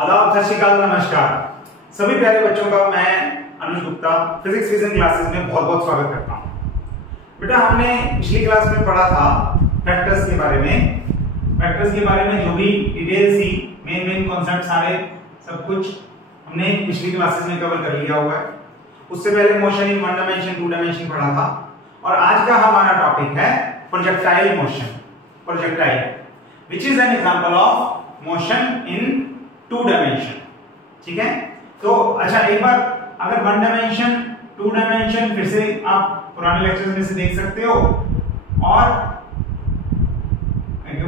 आदाब, सत श्री अकाल, नमस्कार सभी प्यारे बच्चों का मैं अनुज गुप्ता फिजिक्स विजन क्लासेस में बहुत बहुत स्वागत करता हूं। बेटा हमने पिछली क्लास में पढ़ा था फैक्टर्स के बारे में जो भी डिटेल्स थी, मेन कॉन्सेप्ट सारे सब कुछ हमने पिछली क्लासेस में कवर कर लिया हुआ है। उससे पहले motion in one dimension, two dimension पढ़ा था और आज का हमारा टॉपिक है projectile motion. Projectile which is an example of motion in two dimension। ठीक है, तो अच्छा एक बार अगर वन डायमेंशन, टू डायमेंशन फिर से आप पुराने लेक्चर्स में से देख सकते हो और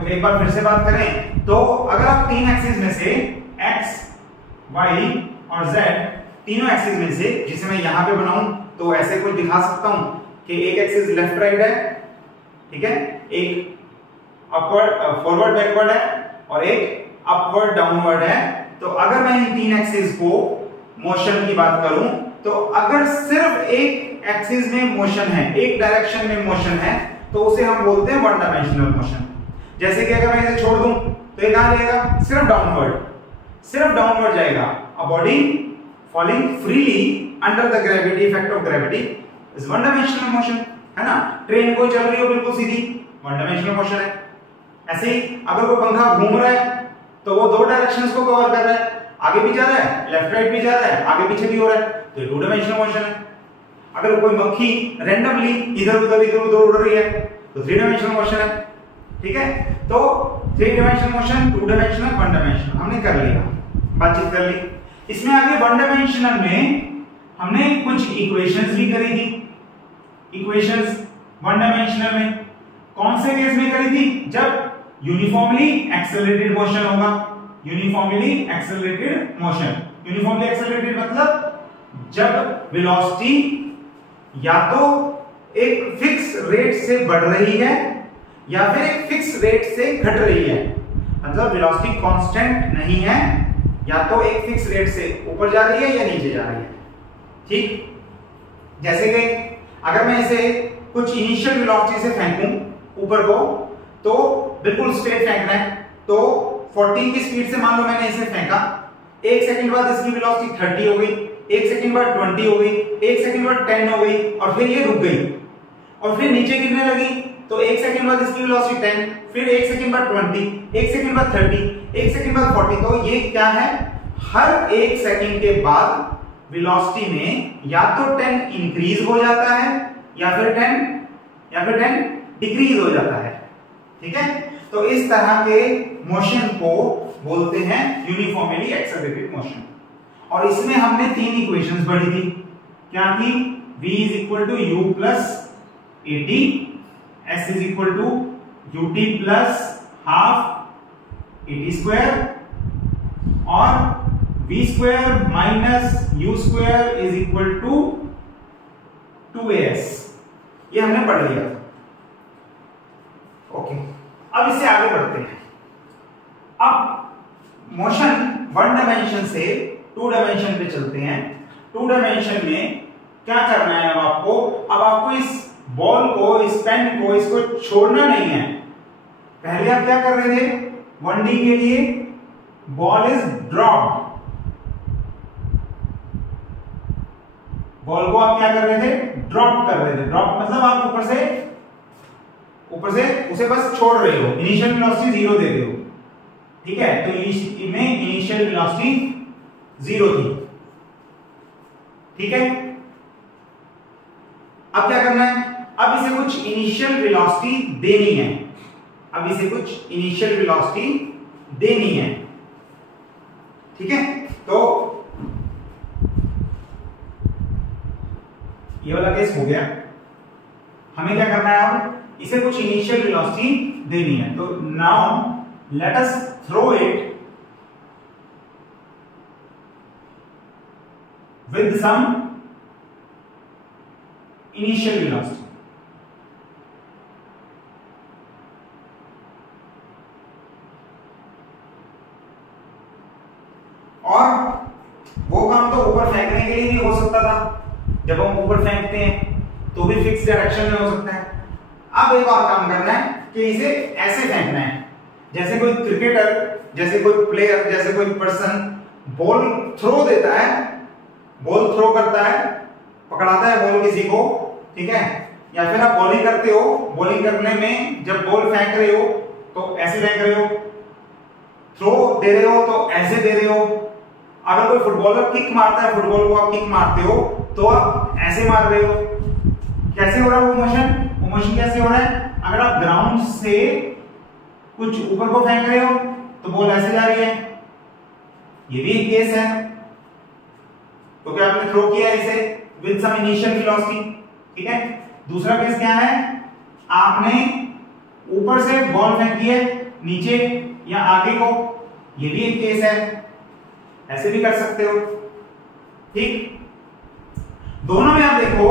एक बार फिर से बात करें तो अगर आप तीन एक्सिस में से x, y और z तीनों एक्सिस में से जिसे मैं यहां पे बनाऊं तो ऐसे कुछ दिखा सकता हूं कि एक एक्सिस लेफ्ट राइट है, ठीक है, एक अपवर्ड फॉरवर्ड बैकवर्ड है और एक अपवर्ड डाउनवर्ड है। तो अगर मैं इन तीन एक्सिस को मोशन की बात करूं तो अगर सिर्फ एक एक्सिस में मोशन है, एक डायरेक्शन में मोशन है तो उसे हम बोलते हैं वन डायमेंशनल मोशन। जैसे कि अगर मैं इसे छोड़ दूं तो ये कहां जाएगा? सिर्फ डाउनवर्ड जाएगा। A body falling freely under the gravity, effect of gravity is one dimensional motion, है ना। ट्रेन कोई चल रही हो बिल्कुल सीधी, वन डायमेंशनल मोशन है। ऐसे ही अगर कोई पंखा घूम रहा है तो वो दो डायरेक्शंस को कवर कर रहा है, आगे भी जा रहा है, लेफ्ट राइट भी जा रहा है, आगे पीछे भी हो रहा है, तो ये टू डायमेंशनल मोशन है। अगर कोई मक्खी रैंडमली इधर उधर उड़ रही है तो थ्री डायमेंशनल मोशन है। ठीक है, तो three dimensional motion, two dimensional, one dimensional हमने कर लिया, बातचीत कर ली। इसमें आगे वन डायमेंशनल में हमने कुछ इक्वेशंस भी करी थी। इक्वेशंस वन डायमेंशनल में कौन से केस में करी थी? जब यूनिफॉर्मली एक्सेलरेटेड मोशन होगा। Uniformly accelerated motion, uniformly accelerated मतलब जब वेलोसिटी या तो एक फिक्स रेट से बढ़ रही है या फिर एक फिक्स रेट से घट रही है। मतलब वेलोसिटी कांस्टेंट नहीं है, या तो एक फिक्स रेट से ऊपर जा रही है या नीचे जा रही है। ठीक, जैसे कि अगर मैं इसे कुछ इनिशियल वेलोसिटी से फेंकूं ऊपर को तो बिल्कुल स्ट्रेट फेंकना है, तो 40 की स्पीड से मान लो मैंने इसे फेंका, एक सेकंड बाद इसकी वेलोसिटी 30 हो गई, एक सेकंड बाद 20 हो गई, एक सेकंड बाद 10 हो गई और फिर ये रुक गई और फिर नीचे गिरने लगी तो एक सेकंड बाद इसकी वेलोसिटी 10, फिर एक सेकंड बाद 20, एक सेकंड बाद 30, एक सेकंड बाद 40। तो ये क्या है? हर एक सेकंड के बाद वेलोसिटी में या तो 10 इंक्रीज हो जाता है या फिर 10 डिक्रीज हो जाता है। ठीक है, तो इस तरह के मोशन को बोलते हैं यूनिफॉर्मली एक्सेलरेटेड मोशन। और इसमें हमने तीन इक्वेशंस पढ़ी थी। क्या थी? v is equal to u plus at, s is equal to ut plus half at square और v square minus u square is equal to 2as। ये हमने पढ़ लिया था। ओके, अब इससे आगे बढ़ते हैं। अब मोशन वन डायमेंशन से टू डायमेंशन पे चलते हैं। टू डायमेंशन में क्या करना है? अब आपको इस बॉल को, इस पेन को, इसको छोड़ना नहीं है। पहले आप क्या कर रहे थे? 1D के लिए बॉल इज ड्रॉप्ड, बॉल को आप क्या कर रहे थे? ड्रॉप कर रहे थे। ड्रॉप मतलब आप ऊपर से उसे बस छोड़ रहे हो, इनिशियल वेलोसिटी 0 दे रहे हो। ठीक है, तो में इनिशियल वेलोसिटी 0 थी। ठीक है, अब क्या करना है? अब इसे कुछ इनिशियल वेलोसिटी देनी है। ठीक है, तो ये वाला केस हो गया। हमें क्या करना है? अब इसे कुछ इनिशियल वेलोसिटी देनी है। तो now let us throw it with some initial velocity. और वो काम तो ऊपर फेंकने के लिए भी हो सकता था। जब हम ऊपर फेंकते हैं तो भी फिक्स डायरेक्शन में हो सकता है। अब एक और काम करना है कि इसे ऐसे फेंकना है, जैसे कोई क्रिकेटर, जैसे कोई प्लेयर, जैसे कोई पर्सन बॉल थ्रो देता है, बॉल थ्रो करता है, पकड़ाता है बॉल किसी को, ठीक है, या फिर आप बॉलिंग करते हो, बॉलिंग करने में जब बॉल फेंक रहे हो तो ऐसे फेंक रहे हो, थ्रो दे रहे हो तो ऐसे दे रहे हो। अगर कोई फुटबॉलर किक मारता है, फुटबॉल को आप किक मारते हो तो आप ऐसे मार रहे हो। कैसे हो रहा है वो मोशन? वो मोशन कैसे हो रहा है? अगर आप ग्राउंड से कुछ ऊपर को फेंक रहे हो तो बॉल ऐसे जा रही है, ये भी एक केस है। तो क्या आपने थ्रो किया इसे विद सम इनिशियल वेलोसिटी, ठीक है। दूसरा केस क्या है? आपने ऊपर से बॉल फेंकी है नीचे या आगे को, ये भी एक केस है, ऐसे भी कर सकते हो, ठीक। दोनों में आप देखो,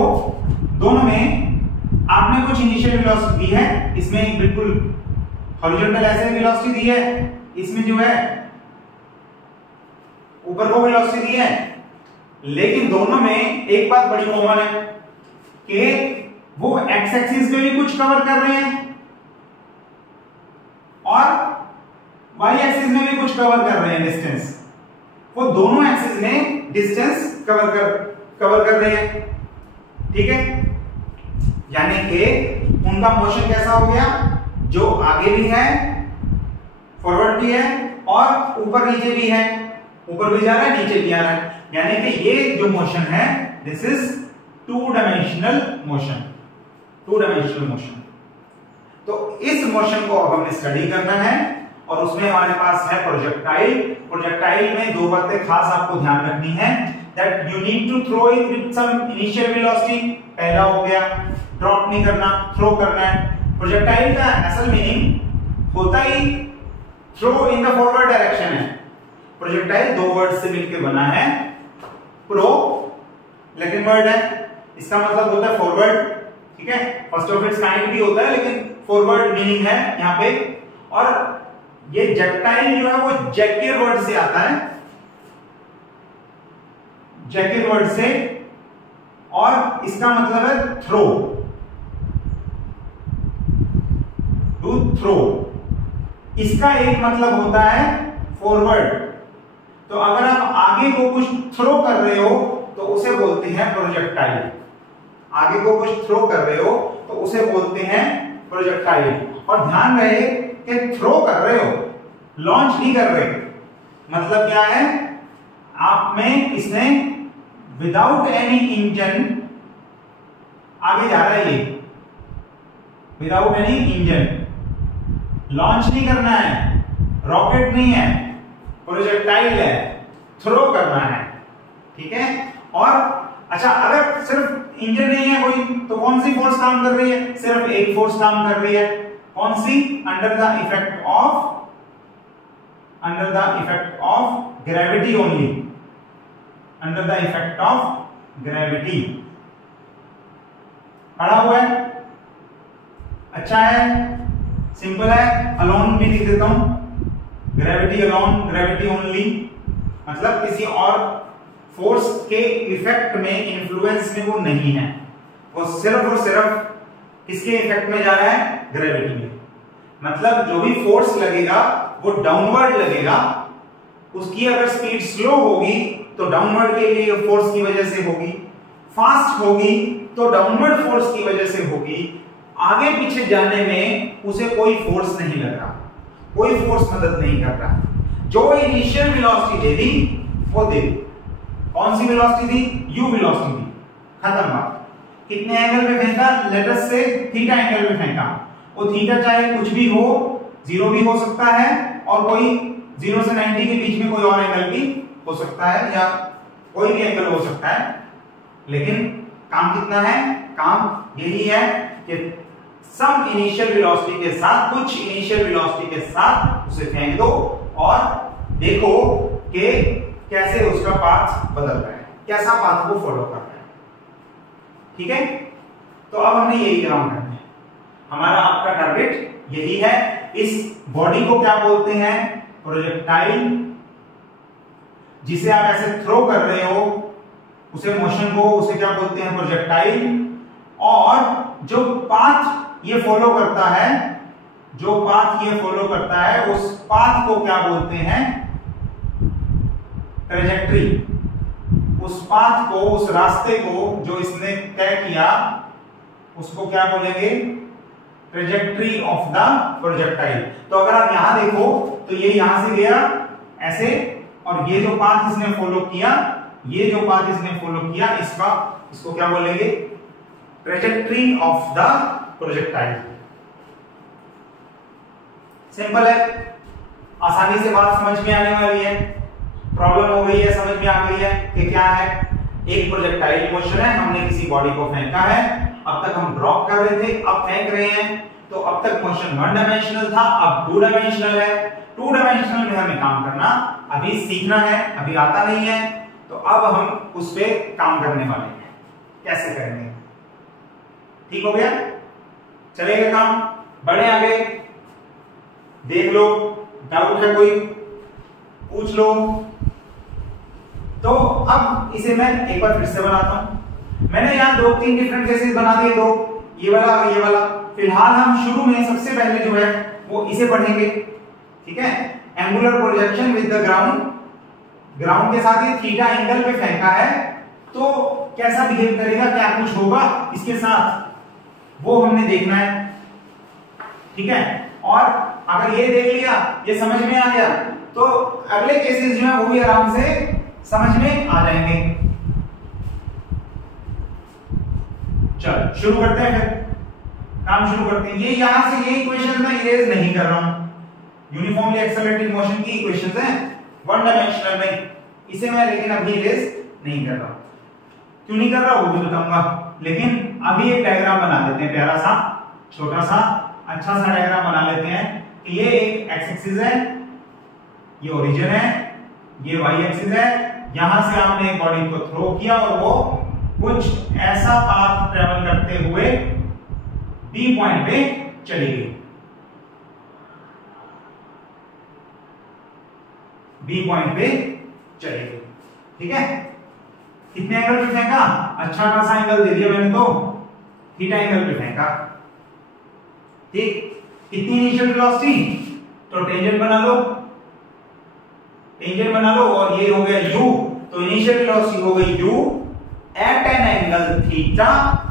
दोनों में आपने कुछ इनिशियल वेलोसिटी दी है, इसमें बिल्कुल हॉरिजॉन्टल ऐसे वेलोसिटी दी है, इसमें जो है ऊपर को वेलोसिटी दी है, लेकिन दोनों में एक बात बड़ी कॉमन है कि वो एक्स एक्सिस में भी कुछ कवर कर रहे हैं और वाई एक्सिस में भी कुछ कवर कर रहे हैं डिस्टेंस। वो दोनों एक्सिस में डिस्टेंस कवर कर रहे हैं, ठीक है। यानी कि उनका मोशन कैसा हो गया? जो आगे भी है, फॉरवर्ड भी है और ऊपर नीचे भी है, ऊपर भी जा रहा है नीचे भी आ रहा है। यानी कि ये जो मोशन है this is two dimensional motion, two dimensional motion. तो इस मोशन को अब हमें स्टडी करना है और उसमें हमारे पास है प्रोजेक्टाइल। प्रोजेक्टाइल में दो बातें खास आपको ध्यान रखनी है, that you need to throw it with some initial velocity. पहला हो गया, ड्रॉप नहीं करना, थ्रो करना है। प्रोजेक्टाइल का असल मीनिंग होता ही throw in the forward direction है। प्रोजेक्टाइल दो वर्ड से मिलकर बना है, प्रो लैटिन वर्ड है, इसका मतलब होता है फॉरवर्ड, ठीक है। फर्स्ट ऑफ इट्स काइंड भी होता है लेकिन फॉरवर्ड मीनिंग है यहां पे। और ये जेक्टाइल जो है वो जैकिर वर्ड से आता है, जैकिर वर्ड से, और इसका मतलब है थ्रो, टू थ्रो। इसका एक मतलब होता है फॉरवर्ड। तो अगर आप आगे को कुछ थ्रो कर रहे हो तो उसे बोलते हैं प्रोजेक्टाइल। आगे को कुछ थ्रो कर रहे हो तो उसे बोलते हैं प्रोजेक्टाइल। और ध्यान रहे कि थ्रो कर रहे हो, लॉन्च नहीं कर रहे। मतलब क्या है? आप में इसने विदाउट एनी इंजन आगे जा रहा है, ये विदाउट एनी इंजन, लॉन्च नहीं करना है, रॉकेट नहीं है, प्रोजेक्टाइल है, थ्रो करना है, ठीक है। और अच्छा, अगर सिर्फ इंजन नहीं है कोई तो कौन सी फोर्स काम कर रही है? सिर्फ एक फोर्स काम कर रही है, कौन सी? Under the effect of gravity only, under the effect of gravity. पढ़ा हुआ है? अच्छा है, सिंपल है। अलोन भी लिख देता हूं, ग्रेविटी अलोन, ग्रेविटी ओनली, मतलब किसी और फोर्स के इफेक्ट में, इन्फ्लुएंस में वो नहीं है, वो सिर्फ और सिर्फ किसके इफेक्ट में जा रहा है? ग्रेविटी में। मतलब जो भी फोर्स लगेगा वो डाउनवर्ड लगेगा, उसकी अगर स्पीड स्लो होगी तो डाउनवर्ड के लिए फोर्स की वजह से होगी, फास्ट होगी तो डाउनवर्ड फोर्स की वजह से होगी। आगे पीछे जाने में उसे कोई फोर्स नहीं लग रहा, कोई फोर्स मदद नहीं कर रहा। जो इनिशियल वेलोसिटी दे दी वो दे दी। कौन सी वेलोसिटी दी? यू वेलोसिटी दी, खत्म बात। कितने एंगल में फेंका? लेटस से थीटा एंगल में फेंका। वो थीटा चाहे कुछ भी हो, जीरो भी हो सकता है और कोई 0 से 90 के बीच में कोई और एंगल भी हो सकता है, या कोई भी एंगल हो सकता है। लेकिन काम कितना है? काम यही है कि सम इनिशियल वेलोसिटी के साथ, कुछ इनिशियल वेलोसिटी के साथ उसे फेंक दो और देखो कि कैसे उसका पाथ बदल रहा है, कैसा पाथ को फॉलो कर रहा है, ठीक है। तो अब हमने यही काम करना है, हमारा आपका टारगेट यही है। इस बॉडी को क्या बोलते हैं? प्रोजेक्टाइल। जिसे आप ऐसे थ्रो कर रहे हो उसे, मोशन को, उसे क्या बोलते हैं? प्रोजेक्टाइल। और जो पाथ ये फॉलो करता है, जो पाथ ये फॉलो करता है, उस पाथ को क्या बोलते हैं? ट्रेजेक्ट्री, उस पाथ को, उस रास्ते को जो इसने तय किया उसको क्या बोलेंगे? Trajectory of the projectile. तो अगर आप यहां देखो तो ये यहां से गया ऐसे, और ये जो पाथ इसने फॉलो किया, ये जो पाथ इसने फॉलो किया, इसको क्या बोलेंगे? Trajectory of the projectile. Simple है, आसानी से बात समझ में आने वाली है। प्रॉब्लम हो गई है, समझ में आ गई है कि क्या है? एक प्रोजेक्टाइल मोशन है, हमने किसी बॉडी को फेंका है, अब तक हम ड्रॉप कर रहे थे, अब फेंक रहे हैं। तो अब तक मोशन वन डायमेंशनल था, अब टू डायमेंशनल है। टू डायमेंशनल में हमें काम करना अभी सीखना है, अभी आता नहीं है, तो अब हम उस पे काम करने वाले हैं। कैसे करेंगे? ठीक हो गया? चलेगा काम? बढ़े आगे, देख लो, डाउट है कोई पूछ लो। तो अब इसे मैं एक बार फिर से बनाता हूं। मैंने यहां 2-3 डिफरेंट केसेस बना दिए, दो, ये वाला और ये वाला। फिलहाल हम शुरू में सबसे पहले जो है वो इसे पढ़ेंगे, ठीक है? Angular projection with the ground, ground के साथ ये थीटा एंगल पे फेंका है, तो कैसा बिहेव करेगा, क्या कुछ होगा इसके साथ, वो हमने देखना है, ठीक है? और अगर ये देख लिया, ये समझ में आ गया, तो अगले केसेस जो है वो भी आराम से समझ में आ जाएंगे। चल शुरू करते हैं, फिर काम शुरू करते हैं। ये यहां से ये इक्वेशन मैं इरेज नहीं कर रहा हूं, यूनिफॉर्मली एक्सेलरेटिंग मोशन की इक्वेशंस हैं वन डायमेंशनल में, इसे मैं लेकिन अभी इरेज नहीं कर रहा। क्यों नहीं कर रहा वो भी बताऊंगा, लेकिन अभी एक डायग्राम बना लेते हैं, प्यारा सा, छोटा सा, अच्छा सा डायग्राम बना लेते हैं कि ये एक एक्स एक्सिस है, ये ओरिजिन है, ये वाई एक्सिस है, यहां से आपने एक बॉडी को थ्रो किया और वो कुछ ऐसा पाथ ट्रेवल करते हुए बी पॉइंट पे चली गई। बी पॉइंट पे चली गई, ठीक है? कितने एंगल पे फेंका? अच्छा खासा एंगल दे दिया मैंने, तो थीटा एंगल पे फेंका, ठीक? कितनी इनिशियल वेलोसिटी? तो टेंजेंट बना लो, टेंजेंट बना लो, और ये हो गया u, तो इनिशियल वेलोसिटी हो गई u at an angle theta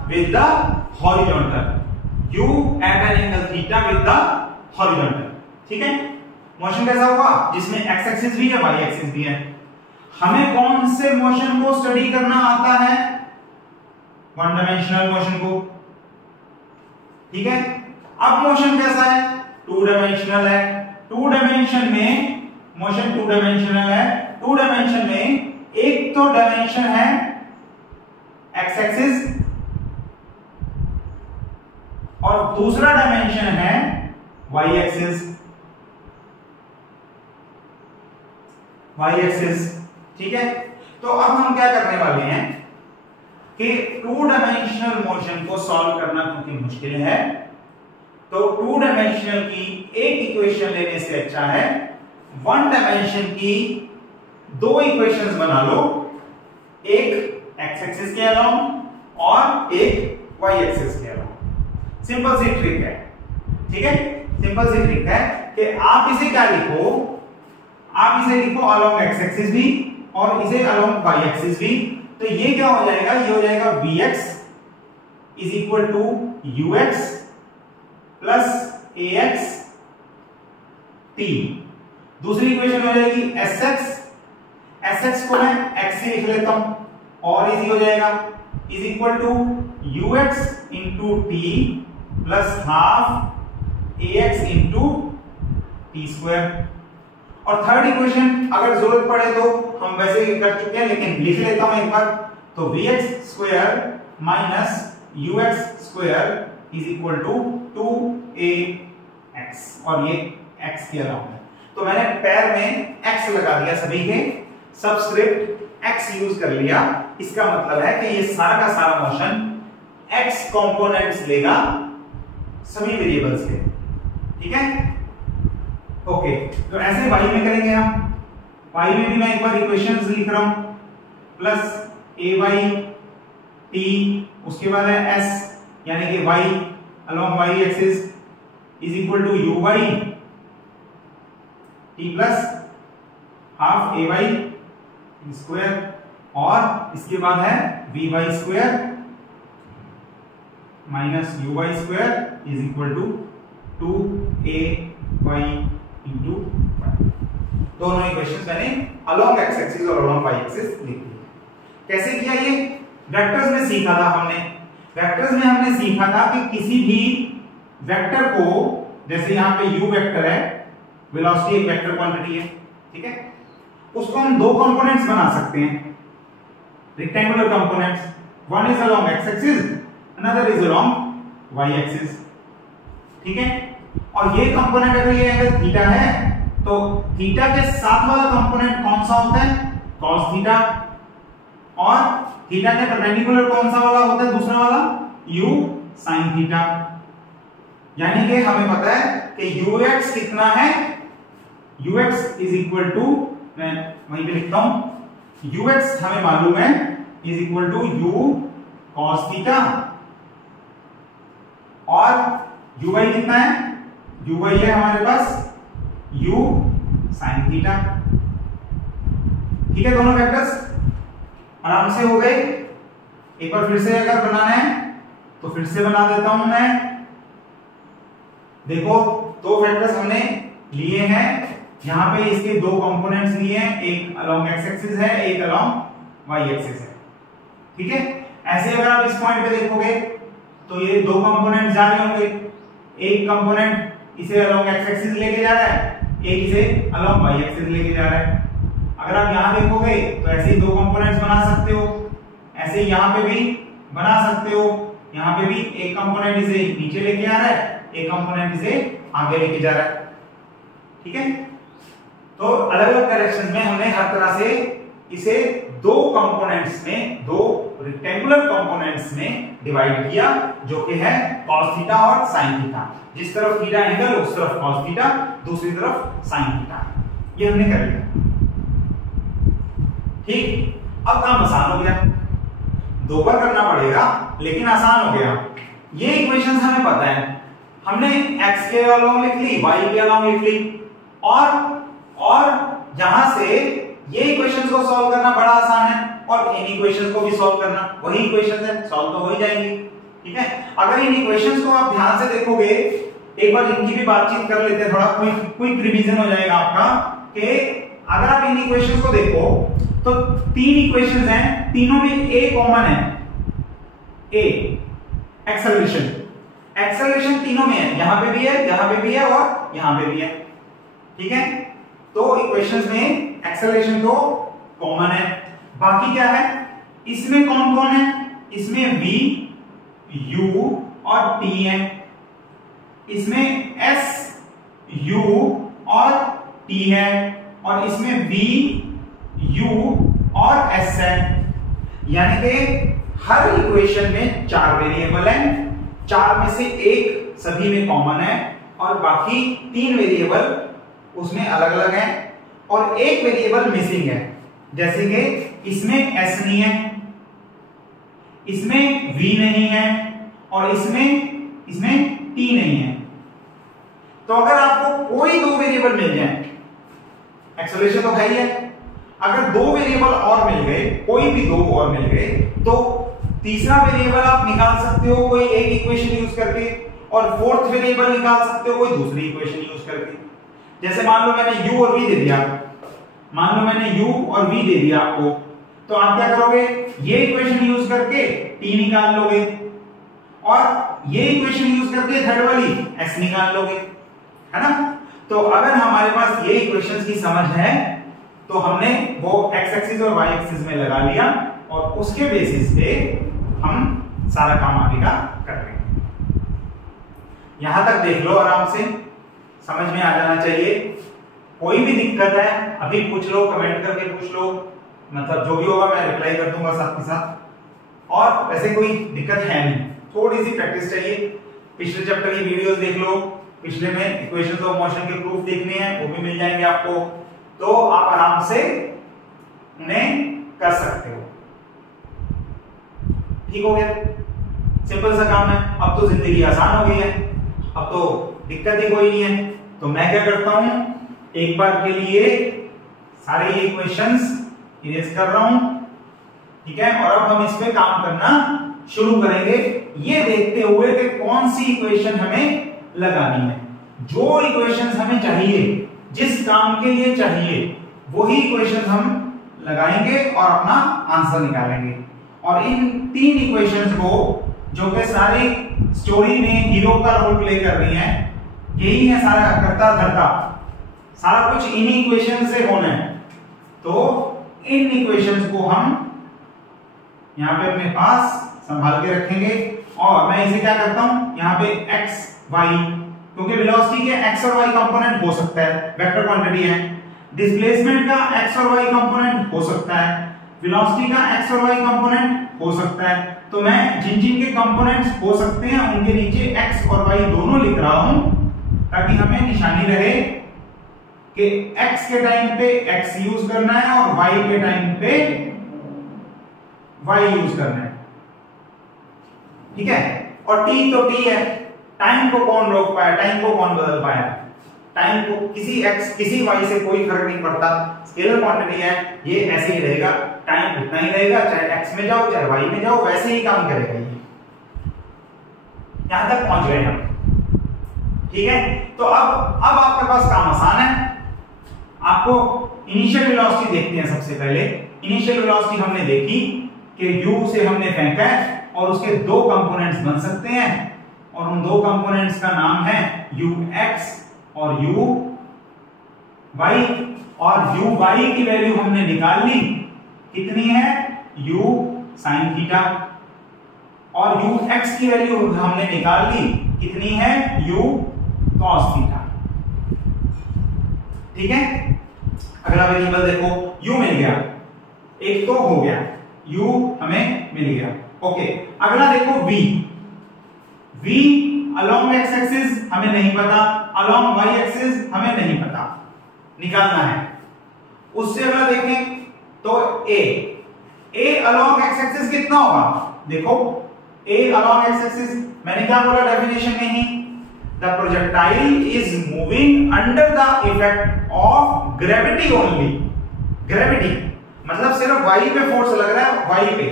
with the horizontal, u at an angle theta with the horizontal, ठीक है? मोशन कैसा होगा? जिसमें x एक्सिस भी है, y एक्सिस भी है। हमें कौन से मोशन को स्टडी करना आता है? वन डायमेंशनल मोशन को, ठीक है? अब मोशन कैसा है? टू डायमेंशनल है। टू डायमेंशन में मोशन टू डायमेंशनल है। टू डायमेंशन में एक तो डायमेंशन है एक्स एक्सिस और दूसरा डायमेंशन है वाई एक्सिस, वाई एक्सिस, ठीक है? तो अब हम क्या करने वाले हैं कि टू डायमेंशनल मोशन को सॉल्व करना क्योंकि मुश्किल है, तो टू डायमेंशनल की एक इक्वेशन लेने से अच्छा है वन डायमेंशन की दो इक्वेशंस बना लो, एक एक्स एक्सिस के अलाउंग और एक वाई एक्सिस के अलाउंग। सिंपल सी ट्रिक है, ठीक है? सिंपल सी ट्रिक है कि आप इसे क्या लिखो, आप इसे लिखो अलोंग एक्स एक्सिस भी और इसे अलोंग वाई एक्सिस भी। तो ये क्या हो जाएगा? ये हो जाएगा vx is equal to ux plus ax t। दूसरी इक्वेशन हो जाएगी sx को मैं x से लिख लेता हूं और इजी हो जाएगा, is equal to ux into T plus half ax into T square. और थर्ड इक्वेशन अगर जरूरत पड़े तो हम वैसे ही कर चुके हैं, लेकिन लिख लेता हूं एक बार, तो vx square minus ux square is equal to 2ax, और ये x के अलाउंग है। तो मैंने पैर में x लगा दिया, सभी के सबस्क्रिप्ट x यूज कर लिया। इसका मतलब है कि ये सारा का सारा मोशन x कंपोनेंट्स लेगा सभी वेरिएबल्स के, ठीक है? ओके, तो ऐसे y में करेंगे हम। y में भी मैं एक बार इक्वेशंस लिख रहा हूं, प्लस ay t, उसके बाद है s यानी कि y along y axis is equal to uy t plus half ay square और इसके बाद है vy square minus uy square is equal to 2ay into y। दोनों इक्वेशंस मैंने अलोंग एक्स एक्सिस और अलोंग वाई एक्सिस लिख दी। कैसे किया ये? वेक्टर्स में सीखा था हमने। वेक्टर्स में हमने सीखा था कि किसी भी वेक्टर को, जैसे यहां पे u वेक्टर है, वेलोसिटी एक वेक्टर क्वांटिटी है, ठीक है, उसको हम दो कंपोनेंट्स बना सकते हैं, rectangular components. One is along x axis, another is along Y axis, ठीक है। और ये कंपोनेंट अगर ये एंगल थीटा है तो थीटा के साथ वाला कंपोनेंट कौन सा होता है? cos theta. और थीटा के परपेंडिकुलर कौन सा वाला होता है? दूसरा वाला u sin थीटा। यानी कि हमें पता है कि ux कितना है? ux इज इक्वल टू, मैं वहीं पे लिखता हूं, ux हमें मालूम है is equal to u cos theta, और uy कितना है? uy है हमारे पास u sin थीटा, ठीक है। दोनों वेक्टर्स आराम से हो गए। एक बार फिर से अगर बनाना है तो फिर से बना देता हूं मैं। देखो, दो वेक्टर्स हमने लिए हैं, यहां पे इसके दो कंपोनेंट्स लिए हैं, एक अलोंग एक्स एक्सिस है, एक अलोंग वाई एक्सिस है, ठीक है। ऐसे अगर आप इस पॉइंट पे देखोगे तो ये दो कंपोनेंट जा रहे होंगे, एक कंपोनेंट इसे अलोंग एक्स एक्सिस लेके जा रहा है, एक इसे अलोंग वाई एक्सिस लेके जा रहा है। अगर आप यहां देखोगे तो ऐसे ही दो कंपोनेंट्स बना सकते हो, ऐसे ही यहां पे भी बना सकते हो। यहां पे भी एक कंपोनेंट इसे नीचे लेके आ रहा है, एक कंपोनेंट इसे आगे लेके जा रहा है, ठीक है। तो अलग अलग डायरेक्शन में हमने हर तरह से इसे दो कंपोनेंट्स में, दो रेक्टेंगुलर कंपोनेंट्स में डिवाइड किया, जो कि है cos थीटा और sin थीटा। जिस तरफ थीटा एंगल उस तरफ cos थीटा, दूसरी तरफ sin थीटा। ये हमने कर लिया, ठीक। अब काम आसान हो गया, दो बार करना पड़ेगा लेकिन आसान हो गया। ये इक्वेशंस हमें पता है, हमने x के अलोंग लिख ली, y के अलोंग लिख ली, और यहां से ये इक्वेशंस को सॉल्व करना बड़ा आसान है, और इन इक्वेशंस को भी सॉल्व करना, वही इक्वेशंस है, सॉल्व तो हो ही जाएंगी, ठीक है। अगर इन इक्वेशंस को आप ध्यान से देखोगे, एक बार इनकी भी बातचीत कर लेते हैं, थोड़ा क्विक रिवीजन हो जाएगा आपका, कि अगर आप इन इक्वेशंस को देखो तो तीन इक्वेशंस हैं, तीनों में a कॉमन है, a एक्सेलरेशन तीनों में है, यहां पे भी है, यहां पे भी है और यहां पे भी है, ठीक है। तो इक्वेशंस में एक्सेलरेशन तो कॉमन है। बाकी क्या है इसमें? कौन कौन है इसमें? v, u और t है। इसमें s, u और t है, और इसमें v, u और s है। यानी कि हर इक्वेशन में चार वेरिएबल हैं, चार में से एक सभी में कॉमन है, और बाकी तीन वेरिएबल उसमें अलग अलग हैं, और एक वेरिएबल मिसिंग है। जैसे कि इसमें s नहीं है, इसमें v नहीं है, और इसमें t नहीं है। तो अगर आपको कोई दो वेरिएबल मिल जाए, एक्सेलरेशन तो है ही है, अगर दो वेरिएबल और मिल गए, कोई भी दो और मिल गए, तो तीसरा वेरिएबल आप निकाल सकते हो कोई एक इक्वेशन यूज करके, और फोर्थ वेरिएबल निकाल सकते हो कोई दूसरी इक्वेशन यूज करके। जैसे मान लो मैंने u और v दे दिया, मान लो मैंने u और v दे दिया आपको, तो आप क्या करोगे? ये इक्वेशन यूज करके t निकाल लोगे, और ये इक्वेशन यूज करके थर्ड वाली s निकाल लोगे, है ना। तो अगर हमारे पास ये इक्वेशंस की समझ है तो हमने वो x एक्सिस और y एक्सिस में लगा लिया, और उसके बेसिस पे हम सारा काम आगे का कर रहे हैं। यहां तक देख लो, आराम से समझ में आ जाना चाहिए। कोई भी दिक्कत है अभी पूछ लो, कमेंट करके पूछ लो, मतलब जो भी होगा मैं रिप्लाई कर दूंगा साथ के साथ। और वैसे कोई दिक्कत है नहीं, थोड़ी सी प्रैक्टिस चाहिए। पिछले चैप्टर की वीडियोस देख लो, पिछले में इक्वेशंस ऑफ मोशन के प्रूफ देखने हैं, वो भी मिल जाएंगे आपको, तो आप आराम से उन्हें कर सकते हो। ठीक हो गया, सिंपल सा काम है। अब तो जिंदगी आसान हो गई है, अब तो दिक्कत ही कोई नहीं है। तो मैं क्या करता हूं, एक बार के लिए सारे इक्वेशंस इरेज कर रहा हूं, ठीक है। और अब हम इस पे काम करना शुरू करेंगे, ये देखते हुए कि कौन सी इक्वेशन हमें लगानी है। जो इक्वेशंस हमें चाहिए, जिस काम के लिए चाहिए, वही इक्वेशंस हम लगाएंगे और अपना आंसर निकालेंगे। और इन 3 इक्वेशंस को, जो कि सारी स्टोरी में हीरो का रोल प्ले कर रही हैं, यही है सारा करता धरता, सारा कुछ इन्हीं इक्वेशन से होना है। तो इन इक्वेशंस को हम यहां पे अपने पास संभाल के रखेंगे। और मैं इसे क्या करता हूं, यहां पे x y, क्योंकि वेलोसिटी के x और y कंपोनेंट हो सकता है, वेक्टर क्वांटिटी है। डिस्प्लेसमेंट का x और y कंपोनेंट हो सकता है, वेलोसिटी का x और y कंपोनेंट हो सकता है। तो मैं जिन जिन के कंपोनेंट्स हो सकते हैं उनके नीचे x और y दोनों लिख रहा हूं, ताकि हमें निशानी रहे कि x के टाइम पे x यूज करना है और y के टाइम पे y यूज करना है, ठीक है। और t तो t है, टाइम को कौन रोक पाया, टाइम को कौन बदल पाया, टाइम को किसी x किसी y से कोई फर्क नहीं पड़ता, स्केलर क्वांटिटी है, ये ऐसे ही रहेगा, टाइम उतना ही रहेगा, चाहे x में जाओ चाहे y में जाओ, वैसे ही काम करेगा ये। यहां तक पहुंच गए हम, ठीक है। तो अब आपके पास काम आसान है। आपको इनिशियल वेलोसिटी देखते हैं। सबसे पहले इनिशियल वेलोसिटी हमने देखी कि u से हमने फेंका है और उसके 2 कंपोनेंट्स बन सकते हैं, और उन 2 कंपोनेंट्स का नाम है ux और uy। और uy की वैल्यू हमने निकाल ली, कितनी है, u sin थीटा। और ux की वैल्यू हमने निकाल ली, कितनी है, u cos थीटा, ठीक है। अगला वेरिएबल देखो, u मिल गया, एक तो हो गया, u हमें मिल गया, ओके। अगला देखो v अलोंग x एक्सिस हमें नहीं पता, अलोंग y एक्सिस हमें नहीं पता, निकालना है। उससे अगला देखें तो a अलोंग x एक्सिस कितना होगा, देखो a अलोंग x एक्सिस, मैंने क्या बोला डेफिनेशन में ही, the projectile is moving under the effect of gravity only. Gravity मतलब सिर्फ y पे फोर्स लग रहा है, y पे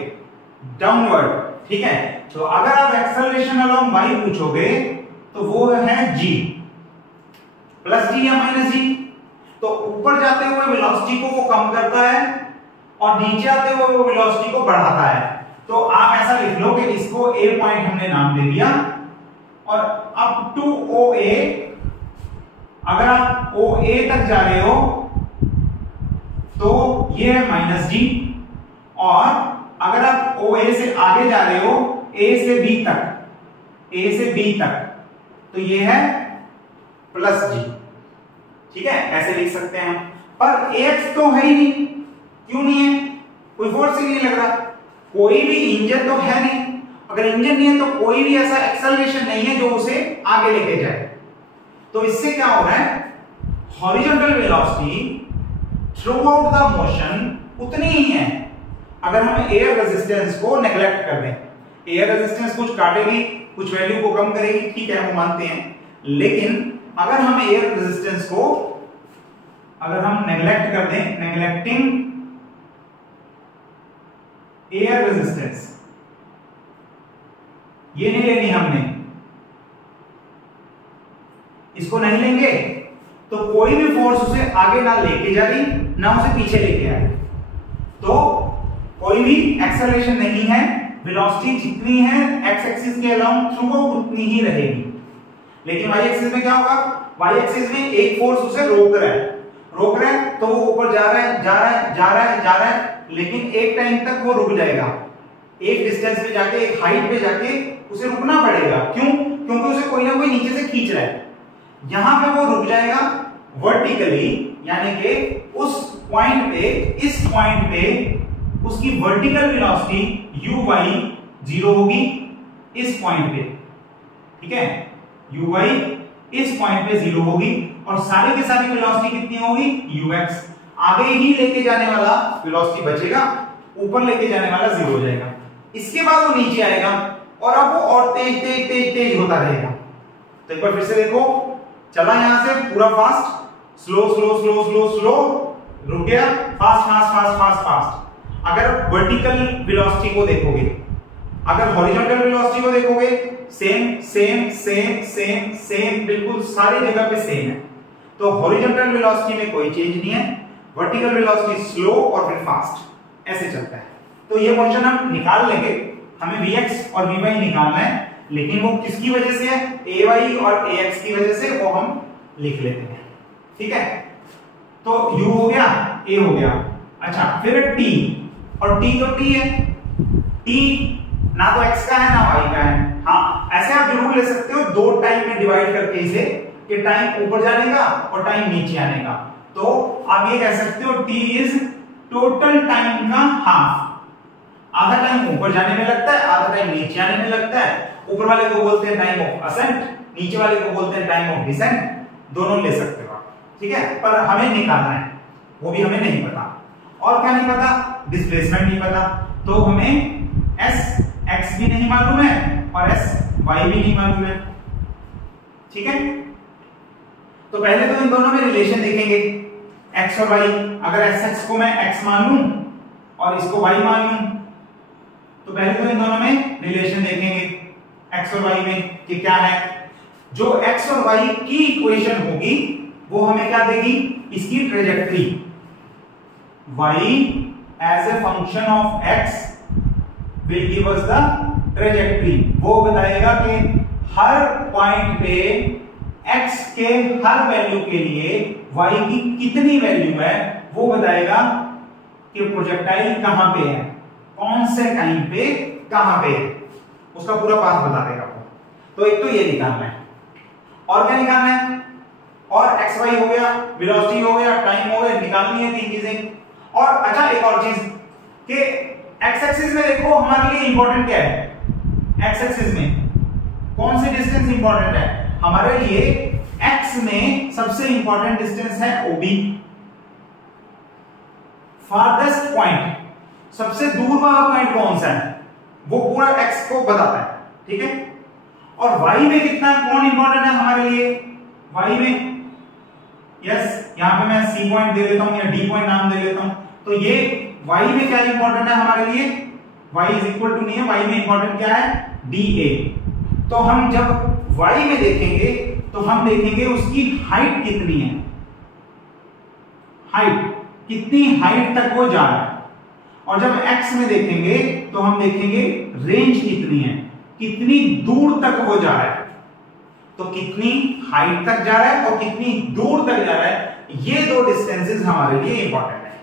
डाउनवर्ड, ठीक है। तो अगर आप एक्सेलरेशन अलोंग y पूछोगे तो वो है g, प्लस g या माइनस g। तो ऊपर जाते हुए वेलोसिटी को वो कम करता है और नीचे आते हुए वो वेलोसिटी को बढ़ाता है। तो आप ऐसा लिख लो कि इसको a पॉइंट हमने नाम दे दिया, और अप टू OA, अगर आप OA तक जा रहे हो तो ये है माइनस g, और अगर आप OA से आगे जा रहे हो A से B तक, A से B तक, तो ये है प्लस g, ठीक है। ऐसे लिख सकते हैं। पर AX तो है ही नहीं, क्यों नहीं है, कोई फोर्स ही नहीं लग रहा, कोई भी इंजन तो है नहीं। अगर इंजन नहीं है तो कोई भी ऐसा एक्सेलरेशन नहीं है जो उसे आगे लेके जाए। तो इससे क्या हो रहा है, horizontal velocity through out the motion उतनी ही है। अगर हम एयर रेजिस्टेंस को नेग्लेक्ट कर दें, एयर रेजिस्टेंस कुछ काटेगी, कुछ वैल्यू को कम करेगी, ठीक है, वो मानते हैं, लेकिन अगर हम एयर रेजिस्टेंस को अगर हम नेग्लेक्ट कर दें, नेग्लेक्टिंग एयर रेजिस्टेंस, ये नहीं लेनी हमने, इसको नहीं लेंगे तो कोई भी फोर्स उसे आगे ना लेके जा रही ना उसे पीछे लेके आ रही, तो कोई भी एक्सेलरेशन नहीं है, वेलोसिटी जितनी है एक्स एक्सिस के अलोंग थ्रू वो उतनी ही रहेगी। लेकिन वाई एक्सिस में क्या होगा, वाई एक्सिस में एक फोर्स उसे रोक रहा है तो वो ऊपर जा रहा है, लेकिन एक टाइम तक वो रुक जाएगा, एक डिस्टेंस पे जाके, एक हाइट पे जाके उसे रुकना पड़ेगा। क्यों, क्योंकि उसे कोई ना कोई नीचे से खींच रहा है। यहां पे वो रुक जाएगा वर्टिकली, यानी कि उस पॉइंट पे, इस पॉइंट पे उसकी वर्टिकल वेलोसिटी uy 0 होगी इस पॉइंट पे, ठीक है, uy इस पॉइंट पे 0 होगी, और सारी की सारी वेलोसिटी कितनी होगी, ux। आगे ही लेके जाने वाला वेलोसिटी बचेगा, ऊपर लेके जाने वाला 0 हो जाएगा। इसके बाद वो नीचे आएगा और अब वो और तेज तेज तेज तेज होता रहेगा। तो एक बार फिर से देखो, चला यहां से पूरा fast, slow slow slow slow slow, रुक गया, fast fast fast fast fast. अगर वर्टिकल वेलोसिटी को देखोगे, अगर हॉरिजॉन्टल वेलोसिटी को देखोगे, same same same same same, बिल्कुल सारी जगह पे सेम है। तो हॉरिजॉन्टल वेलोसिटी में कोई चेंज नहीं है, वर्टिकल वेलोसिटी स्लो और फिर फास्ट, ऐसे चलता है। तो ये क्वेश्चन हम निकाल लेंगे, हमें vx और vy निकालना है, लेकिन वो किसकी वजह से है, ay और ax की वजह से, वो हम लिख लेते हैं। ठीक है, तो u हो गया, a हो गया। अच्छा, फिर t, और t तो t है, t ना तो x का है ना y का है। हाँ, ऐसे आप जरूर ले सकते हो दो टाइम में डिवाइड करके इसे, कि टाइम ऊपर जाने का और टाइम नीचे आने का। तो आप ये कह सकते हो t इज टोटल टाइम का हाफ। आधा टाइम ऊपर जाने में लगता है, आधा टाइम नीचे आने में लगता है। ऊपर वाले को बोलते हैं टाइम ऑफ असेंट, नीचे वाले को बोलते हैं टाइम ऑफ डिसेंट, दोनों ले सकते हो आप। ठीक है, पर हमें निकालना है, वो भी हमें नहीं पता। और क्या नहीं पता, डिस्प्लेसमेंट नहीं पता। तो हमें एस एक्स भी नहीं मालूम है और एस वाई भी नहीं मालूम है। ठीक है, तो पहले तो इन दोनों में रिलेशन देखेंगे, एक्स और वाई। अगर एस एक्स को मैं एक्स मान लूं और इसको वाई मान लूं, तो पहले तो इन दोनों में रिलेशन देखेंगे एक्स और वाई में कि क्या है। जो एक्स और वाई की इक्वेशन होगी वो हमें क्या देगी, इसकी trajectory. y as a function of x will give us the trajectory। वो बताएगा कि हर पॉइंट पे x के हर वैल्यू के लिए y की कितनी वैल्यू है, वो बताएगा कि प्रोजेक्टाइल कहां पे है, कौन से टाइम पे कहां पे है, उसका पूरा पाथ बता देगा वो। तो एक तो ये निकालना है, और क्या निकालना है, और एक्स वाई हो गया, वेलोसिटी हो गया, टाइम हो गया, निकालनी है तीन चीजें। और अच्छा, एक और चीज कि एक्स एक्सिस में देखो हमारे लिए इंपॉर्टेंट क्या है, एक्स एक्सिस में कौन सी डिस्टेंस इंपॉर्टेंट है हमारे लिए। एक्स में सबसे इंपॉर्टेंट डिस्टेंस है ओबी, फारदेस्ट पॉइंट, सबसे दूर वाला पॉइंट कौन सा है, वो पूरा एक्स को बताता है। ठीक है, और वाई में कितना, कौन इंपॉर्टेंट है हमारे लिए वाई में, यस, यहां पे मैं सी पॉइंट दे देता हूं या डी पॉइंट नाम दे लेता हूं। तो ये वाई में क्या इंपॉर्टेंट है हमारे लिए, y इज इक्वल टू नहीं है, y में इंपॉर्टेंट क्या है, dA। तो हम जब y में देखेंगे तो हम देखेंगे उसकी हाइट कितनी है, हाइट कितनी हाइट तक वो जा रहा है। और जब x में देखेंगे तो हम देखेंगे रेंज कितनी है, कितनी दूर तक वो जा रहा है। तो कितनी हाइट तक जा रहा है और कितनी दूर तक जा रहा है, ये दो डिस्टेंसेस हमारे लिए इंपॉर्टेंट है।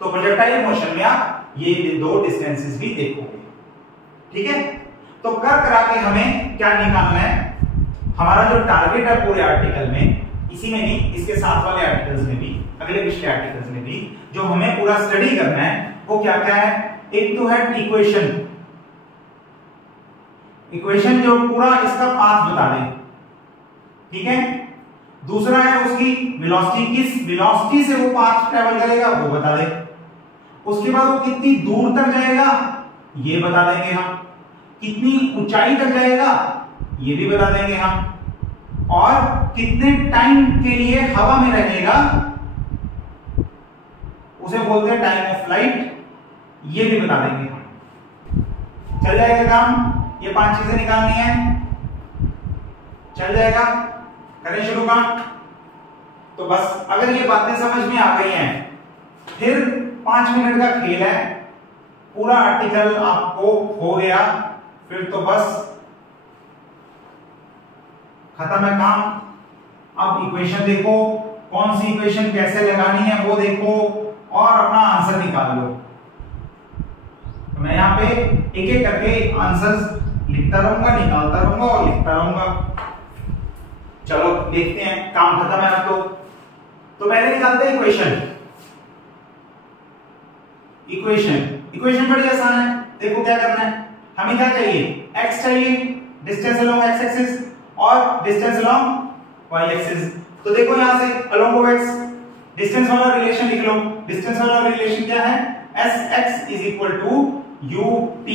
तो प्रोजेक्टाइल मोशन में आप ये दो डिस्टेंसेस भी देखोगे। ठीक है, तो कर करा के हमें क्या निकालना है, हमारा जो टारगेट है पूरे आर्टिकल में, इसी में नहीं, इसके साथ वाले आर्टिकल्स में भी, अगले पिछले आर्टिकल्स में भी, जो हमें पूरा स्टडी करना है वो क्या क्या है। एक तो है इक्वेशन, इक्वेशन जो पूरा इसका पाथ बता दे। ठीक है, दूसरा है उसकी वेलोसिटी, किस वेलोसिटी से वो पाथ ट्रेवल करेगा वो बता दे। उसके बाद वो कितनी दूर तक जाएगा ये बता देंगे हम, कितनी ऊंचाई तक जाएगा ये भी बता देंगे हम, और कितने टाइम के लिए हवा में रहेगा उसे बोलते हैं टाइम ऑफ फ्लाइट, ये भी बता देंगे हम। चल जाएगा काम, ये 5 चीजें निकालनी है, चल जाएगा, करें शुरू काम। तो बस अगर ये बातें समझ में आ गई हैं, फिर 5 मिनट का खेल है, पूरा आर्टिकल आपको हो गया, फिर तो बस खत्म है काम। अब इक्वेशन देखो, कौन सी इक्वेशन कैसे लगानी है वो देखो, और अपना आंसर निकाल लो। तो मैं यहाँ पे एक एक करके आंसर्स लिखता रहूंगा, निकालता रहूंगा और लिखता रहूंगा। चलो देखते हैं, काम खत्म है अब तो पहले निकालते हैं इक्वेशन। इक्वेशन बड़ी आसान है, देखो क्या करना है, हमें क्या चाहिए, x चाहिए, डिस्टेंस अलोंग x एक्सिस और डिस्टेंस अलोंग y एक्सिस। तो देखो यहां से अलोंग x डिस्टेंस वाला रिलेशन लिख लो। डिस्टेंस वाला रिलेशन क्या है, sx is equal to ut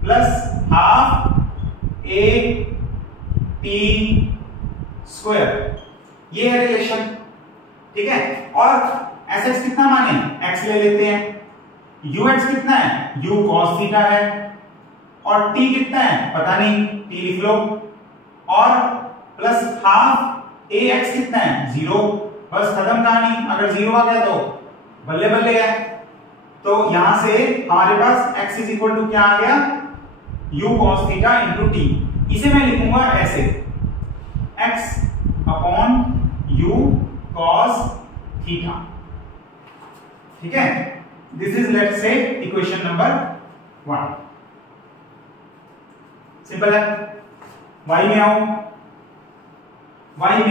plus half at square, ये है रिलेशन। ठीक है, और एस एक्स कितना माने, एक्स ले लेते हैं, यू एक्स कितना है, यू कॉस थीटा है, और टी कितना है पता नहीं, टी लिख लो, और प्लस हाफ ए एक्स कितना है 0, बस खत्म कहानी। अगर 0 आ गया तो बल्ले बल्ले है। तो यहां से हमारे पास x इज इक्वल टू क्या आ गया, u cos theta into T. इसे मैं लिखूंगा ऐसे, x upon u cos theta. ठीक है, this is let's say equation number 1। Simple है। y में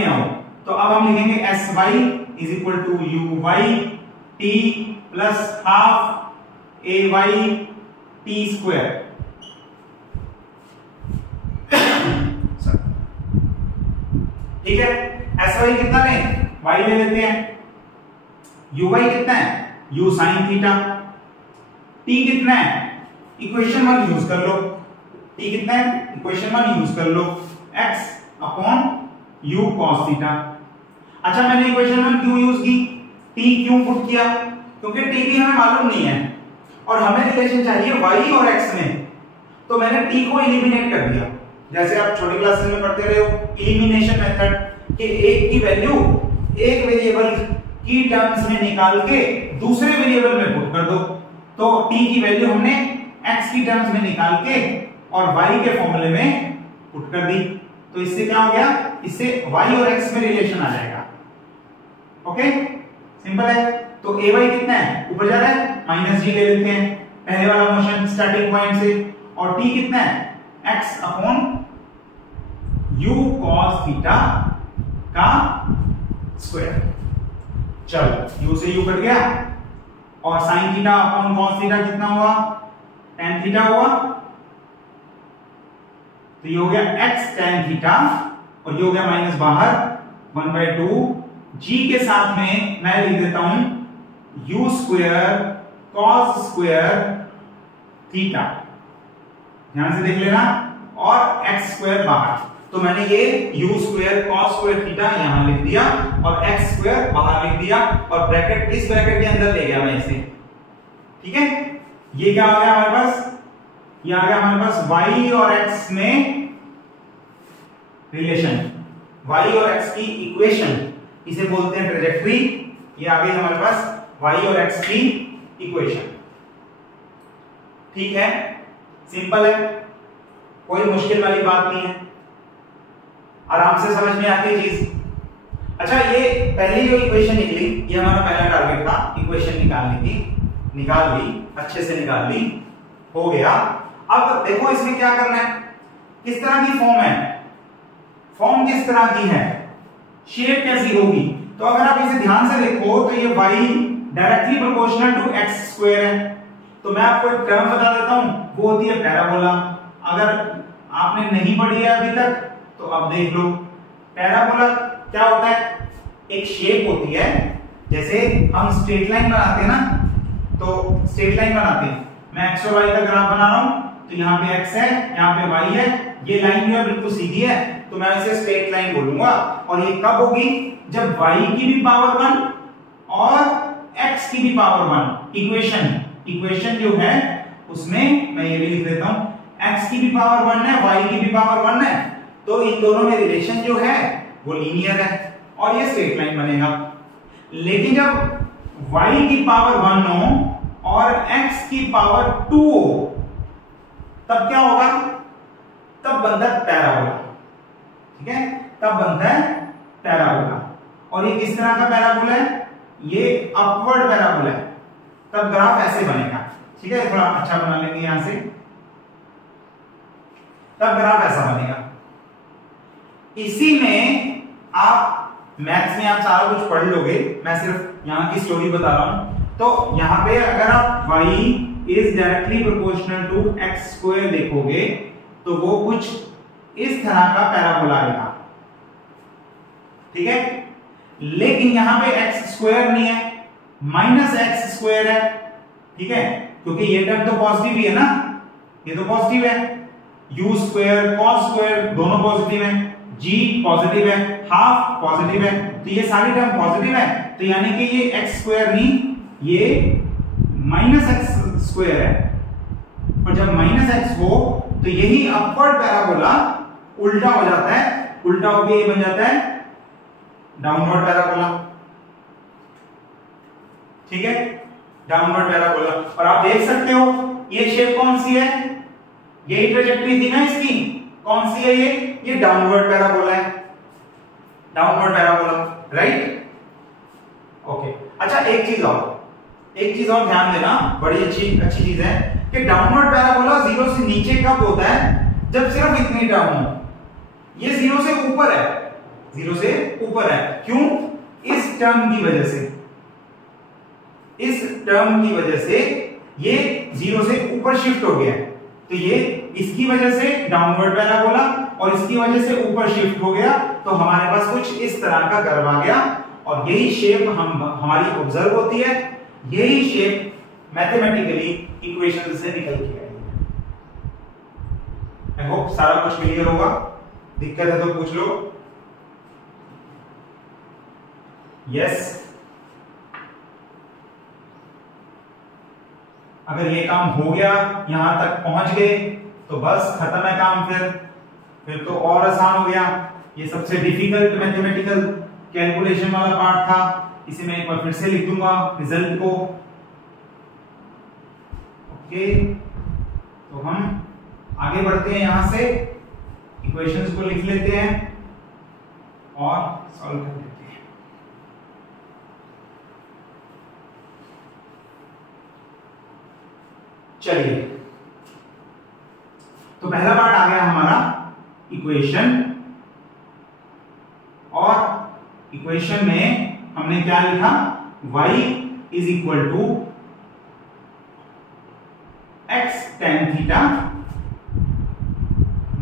आओ, तो अब हम लिखेंगे S Y is equal to U Y T plus half A Y T square. ठीक है, एस वाई कितना लें, वाई ले लेते हैं, यू वाई कितना है, यू साइन थीटा, टी कितना है, इक्वेशन 1 यूज कर लो, टी कितना है, इक्वेशन 1 यूज कर लो, x upon u cos theta. अच्छा, मैंने इक्वेशन 1 क्यों यूज की, t क्यों पुट किया, क्योंकि t भी हमें मालूम नहीं है और हमें रिलेशन चाहिए y और x में, तो मैंने t को एलिमिनेट कर दिया। जैसे आप छोटी क्लासेस में पढ़ते रहे हो एलिमिनेशन मेथड, कि एक की वैल्यू एक वेरिएबल की टर्म्स में निकाल के दूसरे वेरिएबल में पुट कर दो। तो t की वैल्यू हमने x की टर्म्स में निकाल के और y के फॉर्मूले में पुट कर दी। तो इससे क्या हो गया, इससे y और x में रिलेशन आ जाएगा। ओके, सिंपल है। तो ay कितना है, ऊपर जा रहा है, माइनस जी ले लेते हैं पहले वाला मोशन स्टार्टिंग पॉइंट से, और t कितना है, x upon u cos theta का स्क्वायर। चलो, u से u कट गया, और sin theta upon cos theta कितना हुआ, tan थीटा हुआ, तो ये हो गया x tan थीटा, और ये हो गया माइनस बाहर 1/2 g के साथ में मैं लिख देता हूं u square cos square theta, ध्यान से देख लेना, और x स्क्वायर बाहर। तो मैंने ये u square cos square theta यहां लिख दिया और x स्क्वायर बाहर लिख दिया, और ब्रैकेट इस ब्रैकेट के अंदर ले गया मैं इसे। ठीक है, ये क्या आ गया हमारे पास, ये आ गया हमारे पास y और x में रिलेशन, y और x की इक्वेशन, इसे बोलते हैं ट्रेजेक्टरी। ये आ गई हमारे पास y और x की इक्वेशन। ठीक है, सिंपल है, कोई मुश्किल वाली बात नहीं है, आराम से समझ में आती है चीज। अच्छा, ये पहली जो इक्वेशन निकली, ये हमारा पहला टारगेट था, इक्वेशन निकालने की, निकाल ली, अच्छे से निकाल ली, हो गया। अब देखो इसमें क्या करना है, किस तरह की फॉर्म है, फॉर्म किस तरह की है, शेप कैसी होगी। तो अगर आप इसे ध्यान से देखो तो ये y directly proportional to x square है। तो मैं आपको एक टर्म बता देता हूं, वो होती है पैराबोला। अगर आपने नहीं पढ़ी है अभी तक तो अब देख लो। पैराबोला क्या होता है, एक शेप होती है, जैसे हम स्ट्रेट लाइन बनाते हैं ना, तो स्ट्रेट लाइन बनाते हैं, मैं x और y का ग्राफ बना रहा हूं, तो यहाँ पे x है, यहाँ पे y है, ये लाइन जो है बिल्कुल सीधी है, तो मैं इसे स्ट्रेट लाइन बोलूंगा। और ये कब होगी, जब y की भी पावर 1 और x की भी पावर 1, इक्वेशन जो है उसमें मैं ये भी लिख देता हूं, x की भी पावर 1 है, y की भी पावर 1 है, तो इन दोनों में रिलेशन जो है वो लीनियर है और ये स्ट्रेट लाइन बनेगा। लेकिन जब y की पावर 1 हो और x की पावर 2 हो, तब क्या होगा, तब बनता है पैराबोला। ठीक है, तब बनता है पैराबोला। और ये किस तरह का पैराबोला है, ये अपवर्ड पैराबोला है, तब ग्राफ ऐसे बनेगा। ठीक है, थोड़ा अच्छा बना लेंगे यहां से, तब ग्राफ ऐसा बनेगा। इसी में आप मैथ्स में आप सारा कुछ पढ़ लोगे, मैं सिर्फ यहां की स्टोरी बता रहा हूं। तो यहां पे अगर आप y is directly proportional to x square देखोगे तो वो कुछ इस तरह का पैराबोला आएगा। ठीक है, लेकिन यहां पे x स्क्वायर नहीं है, माइनस x स्क्वायर है। ठीक है, क्योंकि ये टर्म तो पॉजिटिव ही है ना, ये तो पॉजिटिव है, u स्क्वायर cos स्क्वायर दोनों पॉजिटिव हैं, g पॉजिटिव है, हाफ पॉजिटिव है, तो ये सारी टर्म पॉजिटिव है, तो यानी कि ये x स्क्वायर नहीं, ये -x स्क्वायर है। और जब -x हो तो यही अपवर्ड पैराबोला उल्टा हो जाता है, उल्टा होके ये बन जाता है डाउनवर्ड पैराबोला। ठीक है, डाउनवर्ड पैराबोला। और आप देख सकते हो ये शेप कौन सी है, यही ट्रेजेक्टरी थी ना इसकी, कौन सी है ये डाउनवर्ड पैराबोला है, डाउनवर्ड पैराबोला, राइट। ओके, अच्छा एक चीज और ध्यान देना, बड़ी अच्छी चीज है कि डाउनवर्ड पैराबोला 0 से नीचे कब होता है, जब सिर्फ इतनी टर्म हो। ये 0 से ऊपर है, 0 से ऊपर है, क्यों? इस टर्म की वजह से, इस टर्म की वजह से ये 0 से ऊपर शिफ्ट हो गया, तो ये इसकी वजह से डाउनवर्ड पैराबोला और इसकी वजह से ऊपर शिफ्ट हो गया, तो हमारे पास कुछ इस तरह का कर्व आ गया। और यही शेप हमारी ऑब्जर्व होती है, यही शेप मैथमेटिकली इक्वेशन से निकल के आई है। आई होप सारा कुछ क्लियर होगा, दिक्कत है तो पूछ लो। यस, अगर ये काम हो गया, यहां तक पहुंच गए, तो बस खत्म है काम। फिर तो और आसान हो गया। ये सबसे डिफिकल्ट मैथमेटिकल कैलकुलेशन वाला पार्ट था, इसे मैं एक बार फिर से लिख दूंगा रिजल्ट को। ओके, तो हम आगे बढ़ते हैं, यहां से इक्वेशंस को लिख लेते हैं और सॉल्व कर लेते हैं। चलिए, तो पहला पार्ट आ गया हमारा इक्वेशन, और इक्वेशन में हमने क्या लिखा, y is equal to x tan theta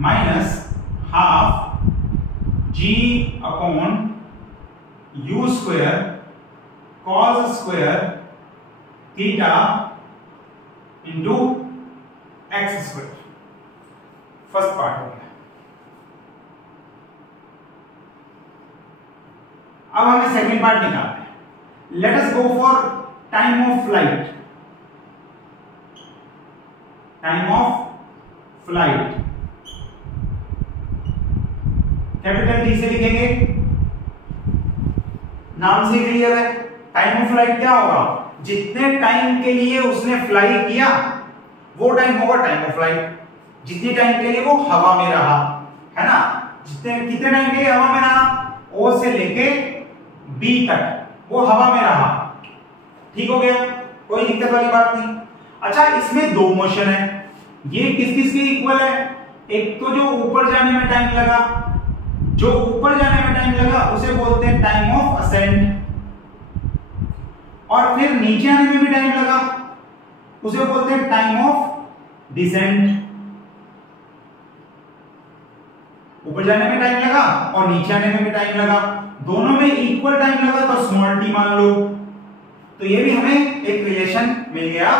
minus half g upon u square cos square theta into x square. First part हो गया। अब हमें सेकंड पार्ट निकालना है। Let us go for time of flight. Time of flight capital T से लिखेंगे, नाम से क्लियर है। टाइम ऑफ फ्लाइट क्या होगा, जितने टाइम के लिए उसने फ्लाई किया वो टाइम होगा टाइम ऑफ फ्लाइट। जितने टाइम के लिए वो हवा में रहा, है ना, कितने टाइम के लिए हवा में रहा, ओ से लेके बी तक वो हवा में रहा। ठीक हो गया, कोई दिक्कत वाली बात नहीं। अच्छा, इसमें दो मोशन है, ये किस किस के इक्वल है, एक तो जो ऊपर जाने में टाइम लगा, जो ऊपर जाने में टाइम लगा उसे बोलते हैं टाइम ऑफ असेंट, और फिर नीचे आने में भी टाइम लगा उसे बोलते हैं टाइम ऑफ डिसेंट। ऊपर जाने में टाइम लगा और नीचे आने में भी टाइम लगा, दोनों में इक्वल टाइम लगा तो स्मॉल टी मान लो। तो ये भी हमें एक रिलेशन मिल गया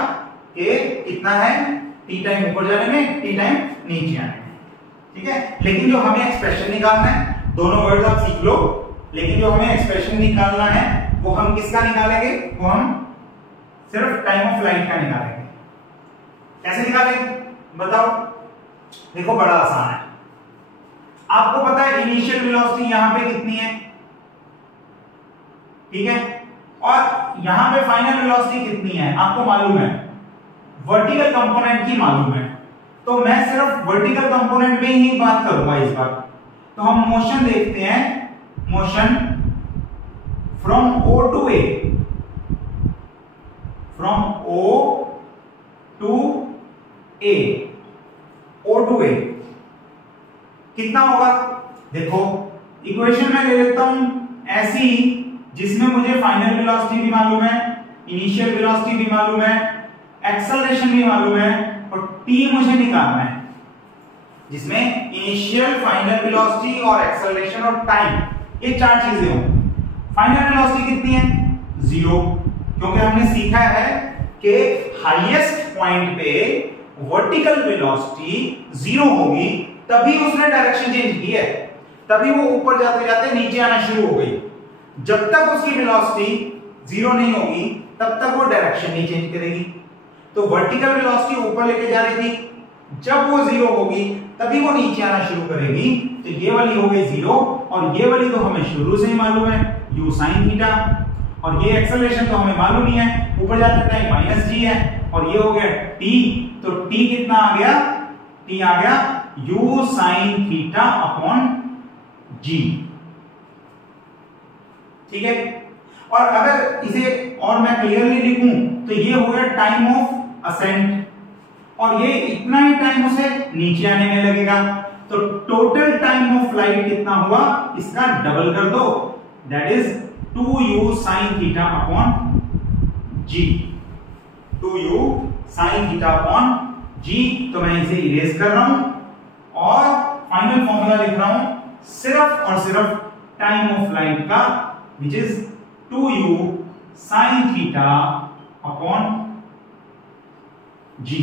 कि कितना है, टी टाइम ऊपर जाने में, टी टाइम नीचे आने में। ठीक है, लेकिन जो हमें एक्सप्रेशन निकालना है, दोनों वर्ड्स आप सीख लो, लेकिन जो हमें एक्सप्रेशन निकालना है वो हम किसका निकालेंगे, वो हम सिर्फ टाइम ऑफ फ्लाइट का निकालेंगे। कैसे निकालेंगे बताओ? देखो, बड़ा आसान है। आपको पता है इनिशियल वेलोसिटी यहां पे कितनी है, ठीक है, और यहां पे फाइनल वेलोसिटी कितनी है आपको मालूम है, वर्टिकल कंपोनेंट की मालूम है। तो मैं सिर्फ वर्टिकल कंपोनेंट में ही बात करूंगा इस बार। तो हम मोशन देखते हैं, motion from O to A, from O to A, O to A कितना होगा? देखो, इक्वेशन में ले लेता हूं ऐसी जिसमें मुझे फाइनल वेलोसिटी भी मालूम है, इनिशियल वेलोसिटी भी मालूम है, एक्सेलरेशन भी मालूम है, और टी मुझे निकालना है, जिसमें इनिशियल, फाइनल वेलोसिटी और एक्सेलरेशन और टाइम, ये चार चीजें हों। फाइनल वेलोसिटी कितनी है? 0, क्योंकि हमने सीखा है कि हाईएस्ट पॉइंट पे वर्टिकल वेलोसिटी 0 होगी, तभी उसने डायरेक्शन चेंज की है। तभी वो ऊपर जाते जाते नीचे आना शुरू हो गई। जब तक उसकी वेलोसिटी 0 नहीं होगी तब तक वो डायरेक्शन नहीं चेंज करेगी। तो वर्टिकल वेलोसिटी ऊपर लेके जा रही थी, जब वो 0 होगी तभी वो नीचे आना शुरू करेगी। तो ये वाली हो गई 0 और ये वाली तो हमें शुरू से ही मालूम है u sin थीटा, और ये एक्सेलरेशन तो हमें मालूम ही है, ऊपर जाते टाइम -g है, और ये हो गया t। तो t कितना आ गया? t आ गया u sin theta upon g। ठीक है, और अगर इसे और मैं क्लियरली लिखूं तो ये हो गया टाइम ऑफ असेंट, और ये इतना ही टाइम उसे नीचे आने में लगेगा। तो टोटल टाइम ऑफ फ्लाइट कितना हुआ, इसका डबल कर दो, that is 2u sin theta upon g। 2u sin theta upon g। तो मैं इसे इरेज कर रहा हूं और फाइनल फॉर्मूला लिख रहा हूं सिर्फ और सिर्फ टाइम ऑफ फ्लाइट का, which is 2u sin theta upon g।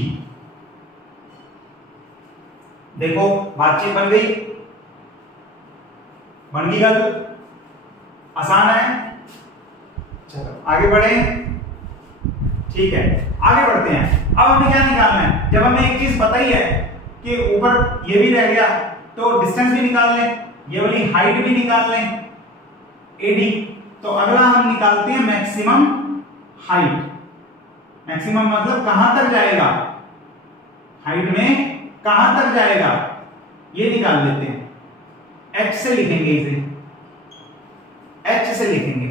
देखो बातचीत बन गई, बन गई गल, आसान है। चलो आगे बढ़े। ठीक है, आगे बढ़ते हैं। अब हमें क्या निकालना है? जब हमें एक चीज पता ही है कि ऊपर ये भी रह गया, तो डिस्टेंस भी निकाल लें, ये वाली हाइट भी निकाल लें AD। तो अगला हम निकालते हैं मैक्सिमम हाइट। मैक्सिमम मतलब कहां तक जाएगा, हाइट में कहां तक जाएगा ये निकाल लेते हैं। h से लिखेंगे इसे, h से लिखेंगे।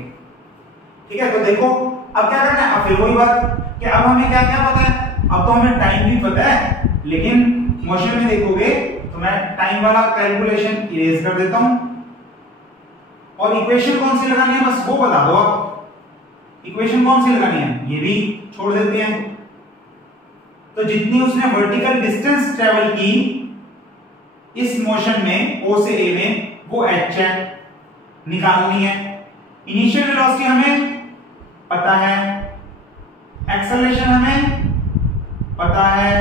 ठीक है, तो देखो अब क्या करना है, अब फिर वही बात कि अब हमें क्या क्या पता है। अब तो हमें टाइम भी पता है, लेकिन मोशन में देखोगे तो मैं टाइम वाला कैलकुलेशन इरेज कर देता हूं, और इक्वेशन कौन सी लगानी है बस वो बता दो आप। इक्वेशन कौन सी लगानी है ये भी छोड़ देते हैं। तो जितनी उसने वर्टिकल डिस्टेंस ट्रेवल की इस मोशन में O से A में, वो h है, निकालनी है। इनिशियल वेलोसिटी हमें पता है, एक्सेलरेशन हमें पता है,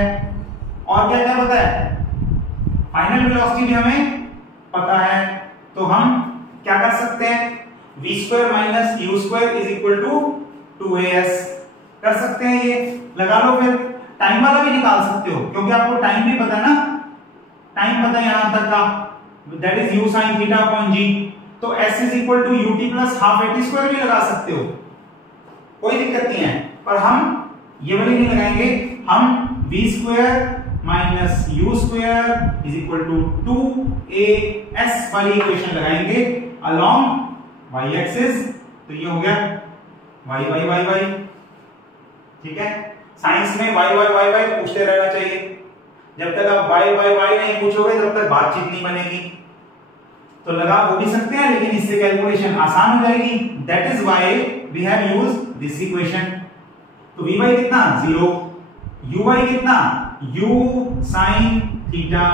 और क्या क्या पता है, फाइनल वेलोसिटी भी हमें पता है। तो हम क्या कर सकते हैं, v² minus u² is equal to 2as कर सकते हैं। ये लगा लो, फिर टाइम वाला भी निकाल सकते हो, क्योंकि आपको टाइम भी पता है ना, टाइम पता है यहां तक का, that is u sin theta upon g। तो s is equal to ut plus half at² भी लगा सकते हो, कोई दिक्कत नहीं है। पर हम ये वाली नहीं लगाएंगे, हम v² minus u² is equal to 2as वाली इक्वेशन लगाएंगे अलोंग y एक्सिस। तो ये हो गया y y y y। ठीक है, साइंस में y y y y पूछते रहना चाहिए। जब तक आप y y y नहीं पूछोगे तब तक बातचीत नहीं बनेगी। तो लगा वो भी सकते हैं, लेकिन इससे कैलकुलेशन आसान हो जाएगी। That is why we have used this equation. तो vy कितना 0, uy कितना u sin थीटा,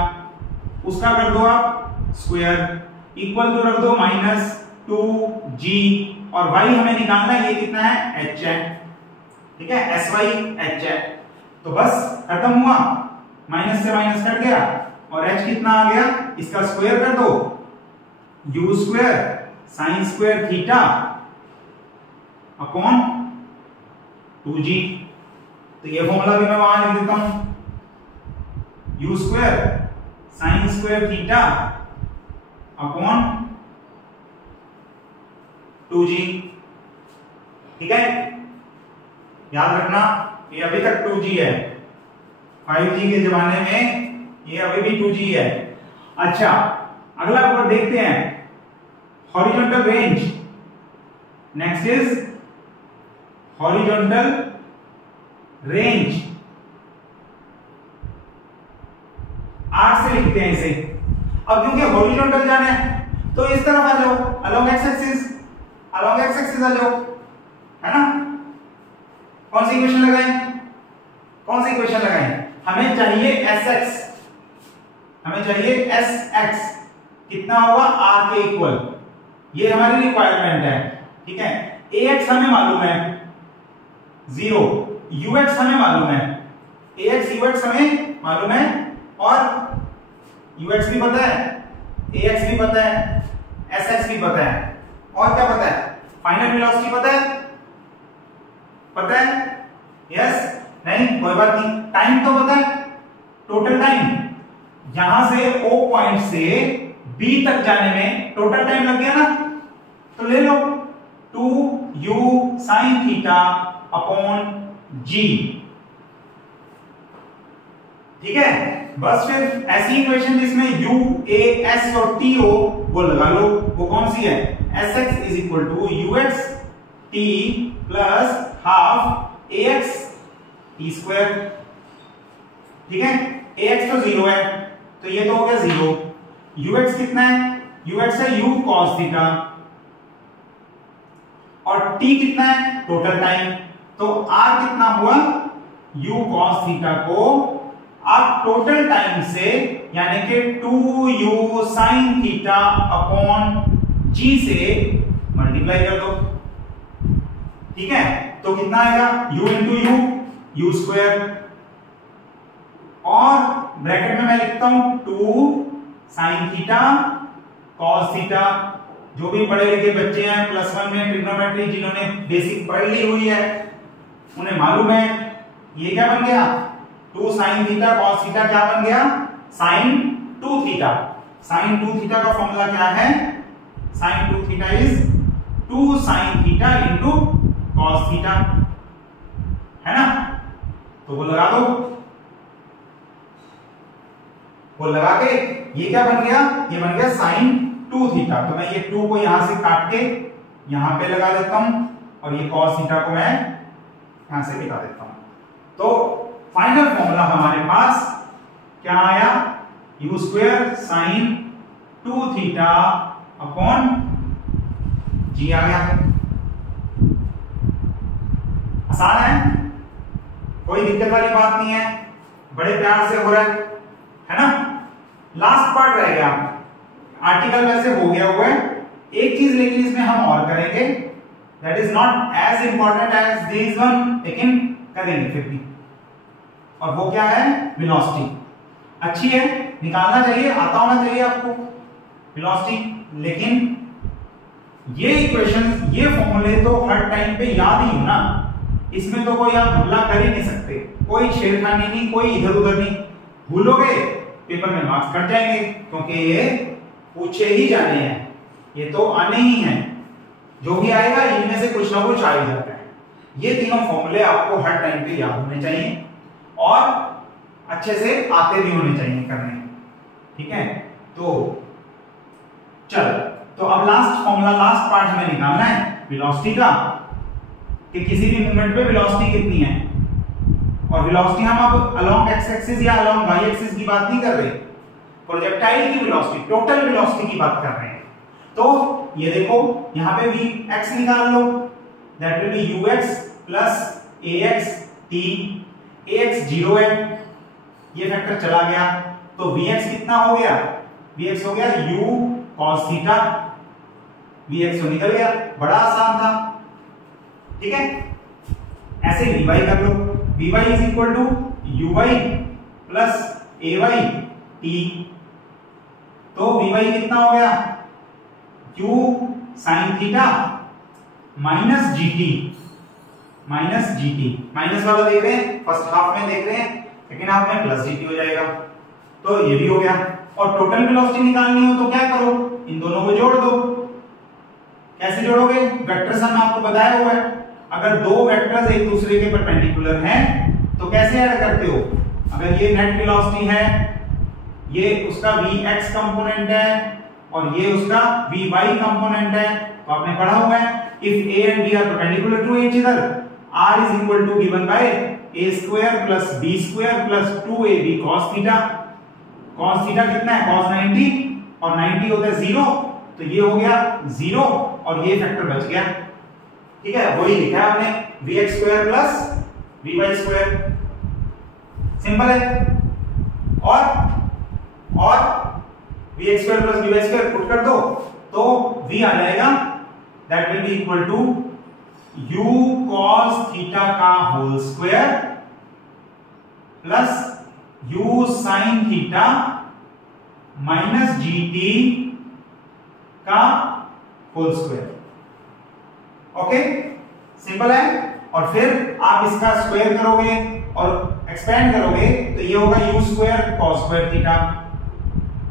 उसका कर दो आप स्क्वायर, इक्वल टू रख दो माइनस 2g, और y हमें निकालना है, ये कितना है h है। ठीक है, sy h है। तो बस खत्म हुआ, माइनस से माइनस कट गया, और h कितना आ गया, इसका स्क्वायर कर दो, u² sin² theta upon 2g। तो ये फॉर्मूला भी मैं वहां लिख देता हूं, u² sin² theta upon 2g। ठीक है, याद रखना ये अभी तक 2g है, 5G के जमाने में ये अभी भी 2g है। अच्छा, अगला ऊपर देखते हैं, horizontal range. Next is horizontal range, R से लिखते हैं इसे। अब क्योंकि हॉरिजॉन्टल जाना है तो इस तरफ आ जाओ, along x axis, along x axis आ जाओ, है ना। कौन सी इक्वेशन लगाएं, कौन सी इक्वेशन लगाएं, हमें चाहिए sx, हमें चाहिए sx कितना होगा r के इक्वल, ये हमारी रिक्वायरमेंट है। ठीक है, ax हमें मालूम है 0, ux हमें मालूम है, ax ux हमें मालूम है, और ux भी पता है, ax भी पता है, sx भी पता है, और क्या पता है? फाइनल वेलोसिटी पता है? पता है? यस? नहीं, कोई बात नहीं। टाइम तो पता है, टोटल टाइम। यहां से O पॉइंट से B तक जाने में टोटल टाइम लग गया ना, तो ले लो 2u sin theta upon g। ठीक है, बस फिर ऐसी इक्वेशन जिसमें u, a, s और t हो वो लगा लो। वो कौन सी है? sx is equal to ux t plus half ax t square. ठीक है, ax तो 0 है तो ये तो हो गया 0। ux कितना है? ux है u cos थीटा, और t कितना है? Total time. तो r कितना हुआ? u cos थीटा को आप टोटल टाइम से यानी कि 2u sin theta upon g से मल्टीप्लाई कर दो। ठीक है, तो कितना आएगा? u इंटू u स्क्वायर, और ब्रैकेट में मैं लिखता हूं 2 sin थीटा cos थीटा। जो भी पढ़े लिखे बच्चे हैं +1 में ट्रिग्नोमेट्री जिन्होंने बेसिक पढ़ ली हुई है उन्हें मालूम है ये क्या बन गया? 2 sin थीटा cos थीटा क्या बन गया? sin 2 theta. sin 2 थीटा का फॉर्मूला क्या है? sin 2 theta is 2 sin theta into cos theta, है ना? तो वो लगा दो। वो लगा के ये क्या बन गया? ये बन गया sin 2 थीटा। तो मैं ये 2 को यहां से काट के यहां पे लगा देता हूं, और ये cos थीटा को मैं यहां से मिटा देता हूं। तो फाइनल फॉर्मूला हमारे पास क्या आया? u square sin 2 theta upon g आ गया। आसान है, कोई दिक्कत वाली बात नहीं है, बड़े प्यार से हो रहा है ना? लास्ट पार्ट रह गया। आर्टिकल वैसे हो गया हुआ है, एक चीज लेकिन इसमें हम और करेंगे, that is not as important as this one, लेकिन करेंगे फिर भी। और वो क्या है? वेलोसिटी। अच्छी है, निकालना चाहिए, आता होना चाहिए आपको वेलोसिटी। लेकिन ये इक्वेशन, ये फॉर्मूले तो हर टाइम पे याद ही हो ना, इसमें तो कोई आप हमला कर ही नहीं सकते, कोई छेड़खानी नहीं, कोई इधर उधर नहीं। भूलोगे पेपर में मार्क्स कट जाएंगे, क्योंकि ये पूछे ही जाने हैं, ये तो आने ही हैं। जो भी आएगा इनमें से कुछ ना कुछ आ ही जाता है। ये तीनों फॉर्मूले आपको हर टाइम पे याद होने चाहिए और अच्छे से आते भी होने चाहिए करने। ठीक है, तो चल, तो अब लास्ट फॉर्मूला, लास्ट पार्ट हमें निकालना है वेलोसिटी का, कि किसी भी मूवमेंट पे वेलोसिटी कितनी है। और वेलोसिटी हम अब अलोंग एक्स एक्सिस या अलोंग वाई एक्सिस की बात नहीं कर रहे, प्रोजेक्टाइल की वेलोसिटी, टोटल वेलोसिटी की बात कर रहे हैं। तो ये देखो यहां पे भी x निकाल लो, that will be ux plus ax t। ax 0 है, ये फैक्टर चला गया, तो vx कितना हो गया? vx हो गया u cos थीटा। vx तो निकल गया, बड़ा आसान था। ठीक है, ऐसे vy कर लो, vy is equal to uy plus ay t। तो vy कितना हो गया? q sin theta minus gt, minus gt, minus वाला देख रहे हैं, फर्स्ट हाफ में देख रहे हैं, सेकेंड हाफ में प्लस gt हो जाएगा। तो ये भी हो गया। और टोटल वेलोसिटी निकालनी हो तो क्या करो? इन दोनों को जोड़ दो। कैसे जोड़ोगे? वेक्टर सम आपको बताया हुआ है। अगर दो वेक्टर्स एक दूसरे के परपेंडिकुलर हैं तो कैसे ऐड करते हो? अगर ये नेट वेलोसिटी है, ये उसका vx कंपोनेंट है और ये उसका vy कंपोनेंट है, तो आपने पढ़ा हुआ है if a and b are perpendicular to each other, r is equal to given by a square plus b square plus 2ab cos theta। cos theta कितना है? cos 90, और 90 होता है 0, तो ये हो गया 0 और ये फैक्टर बच गया। ठीक है, वही लिखा है हमने vx square plus vy square, simple है। और vx square plus vy square put कर दो तो v आ जाएगा, that will be equal to u cos theta का whole square plus u sin theta minus g t का होल स्क्वायर। ओके, सिंपल है। और फिर आप इसका स्क्वायर करोगे और एक्सपेंड करोगे तो ये होगा U square cos square theta.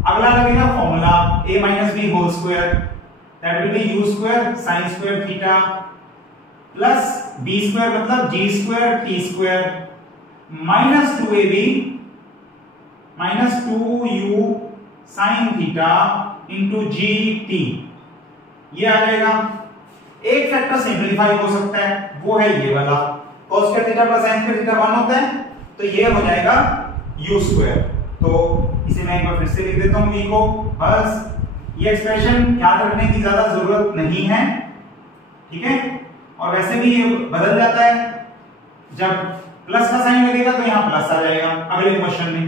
अगला लगेगा formula a minus B whole square, that will be U square sine square theta plus b square मतलब g square t square minus 2ab minus 2u sine theta into G T. ये आ जाएगा। एक factor simplify हो सकता है, वो है ये वाला cos square theta plus sin square theta 1 होता है, तो ये हो जाएगा u स्क्वायर। तो इसे मैं एक बार फिर से लिख देता हूं v को। बस ये एक्सप्रेशन याद रखने की ज्यादा जरूरत नहीं है, ठीक है। और वैसे भी ये बदल जाता है, जब प्लस का साइन लगेगा तो यहां प्लस आ जाएगा अगले क्वेश्चन में,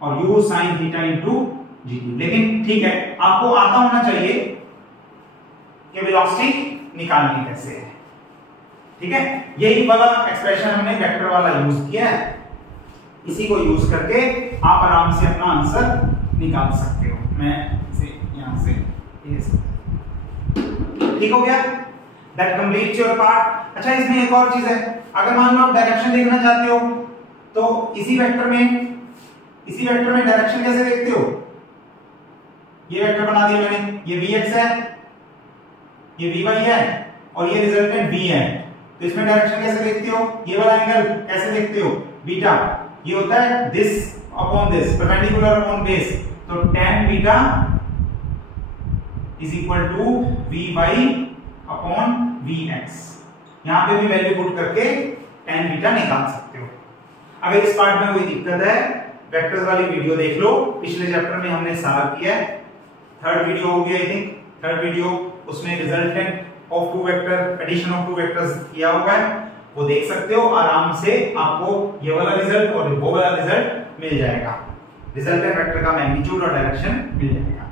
और u sin theta into gt। लेकिन ठीक है, आपको आता होना चाहिए कि वेलोसिटी निकालनी कैसे है, ठीक है। यही वाला एक्सप्रेशन हमने वेक्टर वाला यूज किया है, इसी को यूज करके आप आराम से अपना आंसर निकाल सकते हो। मैं इसे यहां से ठीक हो गया, दैट कंप्लीट्स योर पार्ट। अच्छा, इसमें एक और चीज है, अगर मान लो आप डायरेक्शन देखना चाहते हो तो इसी वेक्टर में डायरेक्शन कैसे देखते हो? ये वेक्टर बना दिया मैंने, ये vx है, ये vy है और ये रिजल्टेंट v है। तो इसमें डायरेक्शन कैसे देखते हो? ये वाला एंगल कैसे देखते हो? बीटा। ये होता है this upon this, perpendicular upon base. तो tan beta is equal to vy upon vx। यहां पे भी वैल्यू पुट करके tan बीटा निकाल सकते हो। अगर इस पार्ट में कोई दिक्कत है, वेक्टर्स वाली वीडियो देख लो, पिछले चैप्टर में हमने सारा किया है। थर्ड वीडियो होगी आई थिंक, थर्ड वीडियो, उसमें resultant of two vector, addition of two vectors किया हुआ है, वो देख सकते हो। आराम से आपको ये वाला रिजल्ट और वो वाला रिजल्ट मिल जाएगा, रिजल्टेंट वेक्टर का मैग्नीट्यूड और डायरेक्शन मिल जाएगा,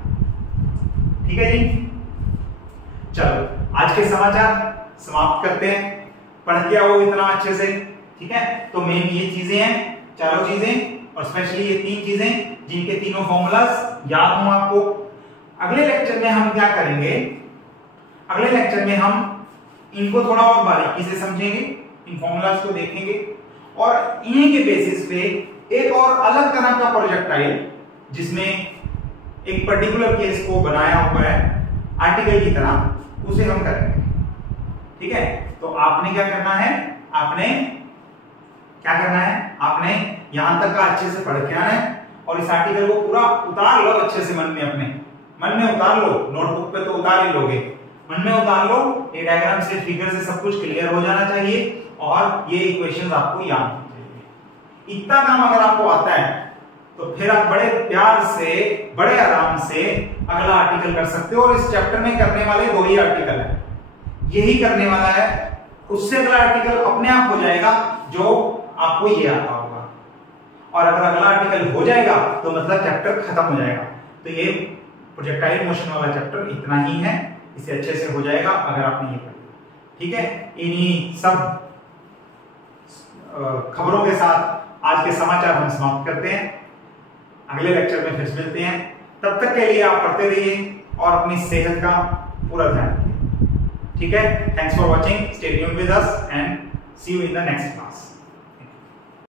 ठीक है जी। चलो आज के समाचार समाप्त करते हैं। पढ़ के आओ इतना अच्छे से, ठीक है। तो मेन ये चीजें हैं, चारों चीजें, और स्पेशली ये तीन चीजें जिनके तीनों फॉर्मूलाज याद हों आपको। अगले लेक्चर में हम क्या करेंगे? अगले लेक्चर में हम इनको थोड़ा और बारीकी से समझेंगे, इन फॉर्मूलाज को देखेंगे, और इन्हीं के बेसिस पे एक और अलग तरह का प्रोजेक्टाइल, जिसमें एक पर्टिकुलर केस को बनाया हुआ है आर्टिकल की तरह, उसे हम करेंगे, ठीक है। तो आपने क्या करना है, आपने यहां तक का अच्छे से पढ़ के आना है, और इस आर्टिकल को पूरा उतार लो अच्छे से, मन में अपने मन में उतार लो। नोटबुक पे तो उतार ही लोगे, मन में उतार लो। ये डायग्राम से, फिगर से सब कुछ क्लियर हो जाना चाहिए, और ये इक्वेशंस आपको याद होनी चाहिए। इतना काम अगर आपको आता है तो फिर आप बड़े प्यार से, बड़े आराम से अगला आर्टिकल कर सकते हो। और इस चैप्टर में करने वाले दो ही आर्टिकल है, यही करने वाला है। उससे अगला आर्टिकल अपने आप हो जाएगा जो आपको ये आता होगा, और अगर अगला आर्टिकल हो जाएगा तो मतलब चैप्टर खत्म हो जाएगा। तो ये प्रोजेक्टाइल मोशन वाला चैप्टर इतना ही है, इसे अच्छे से हो जाएगा अगर आपने ये कर लिया, ठीक है। इन्हीं सब खबरों के साथ आज के समाचार हम समाप्त करते हैं। अगले लेक्चर में फिर मिलते हैं, तब तक के लिए आप पढ़ते रहिए और अपनी सेहत का पूरा ध्यान रखिए, ठीक है। Thanks for watching, stay tuned with us and see you in the next class.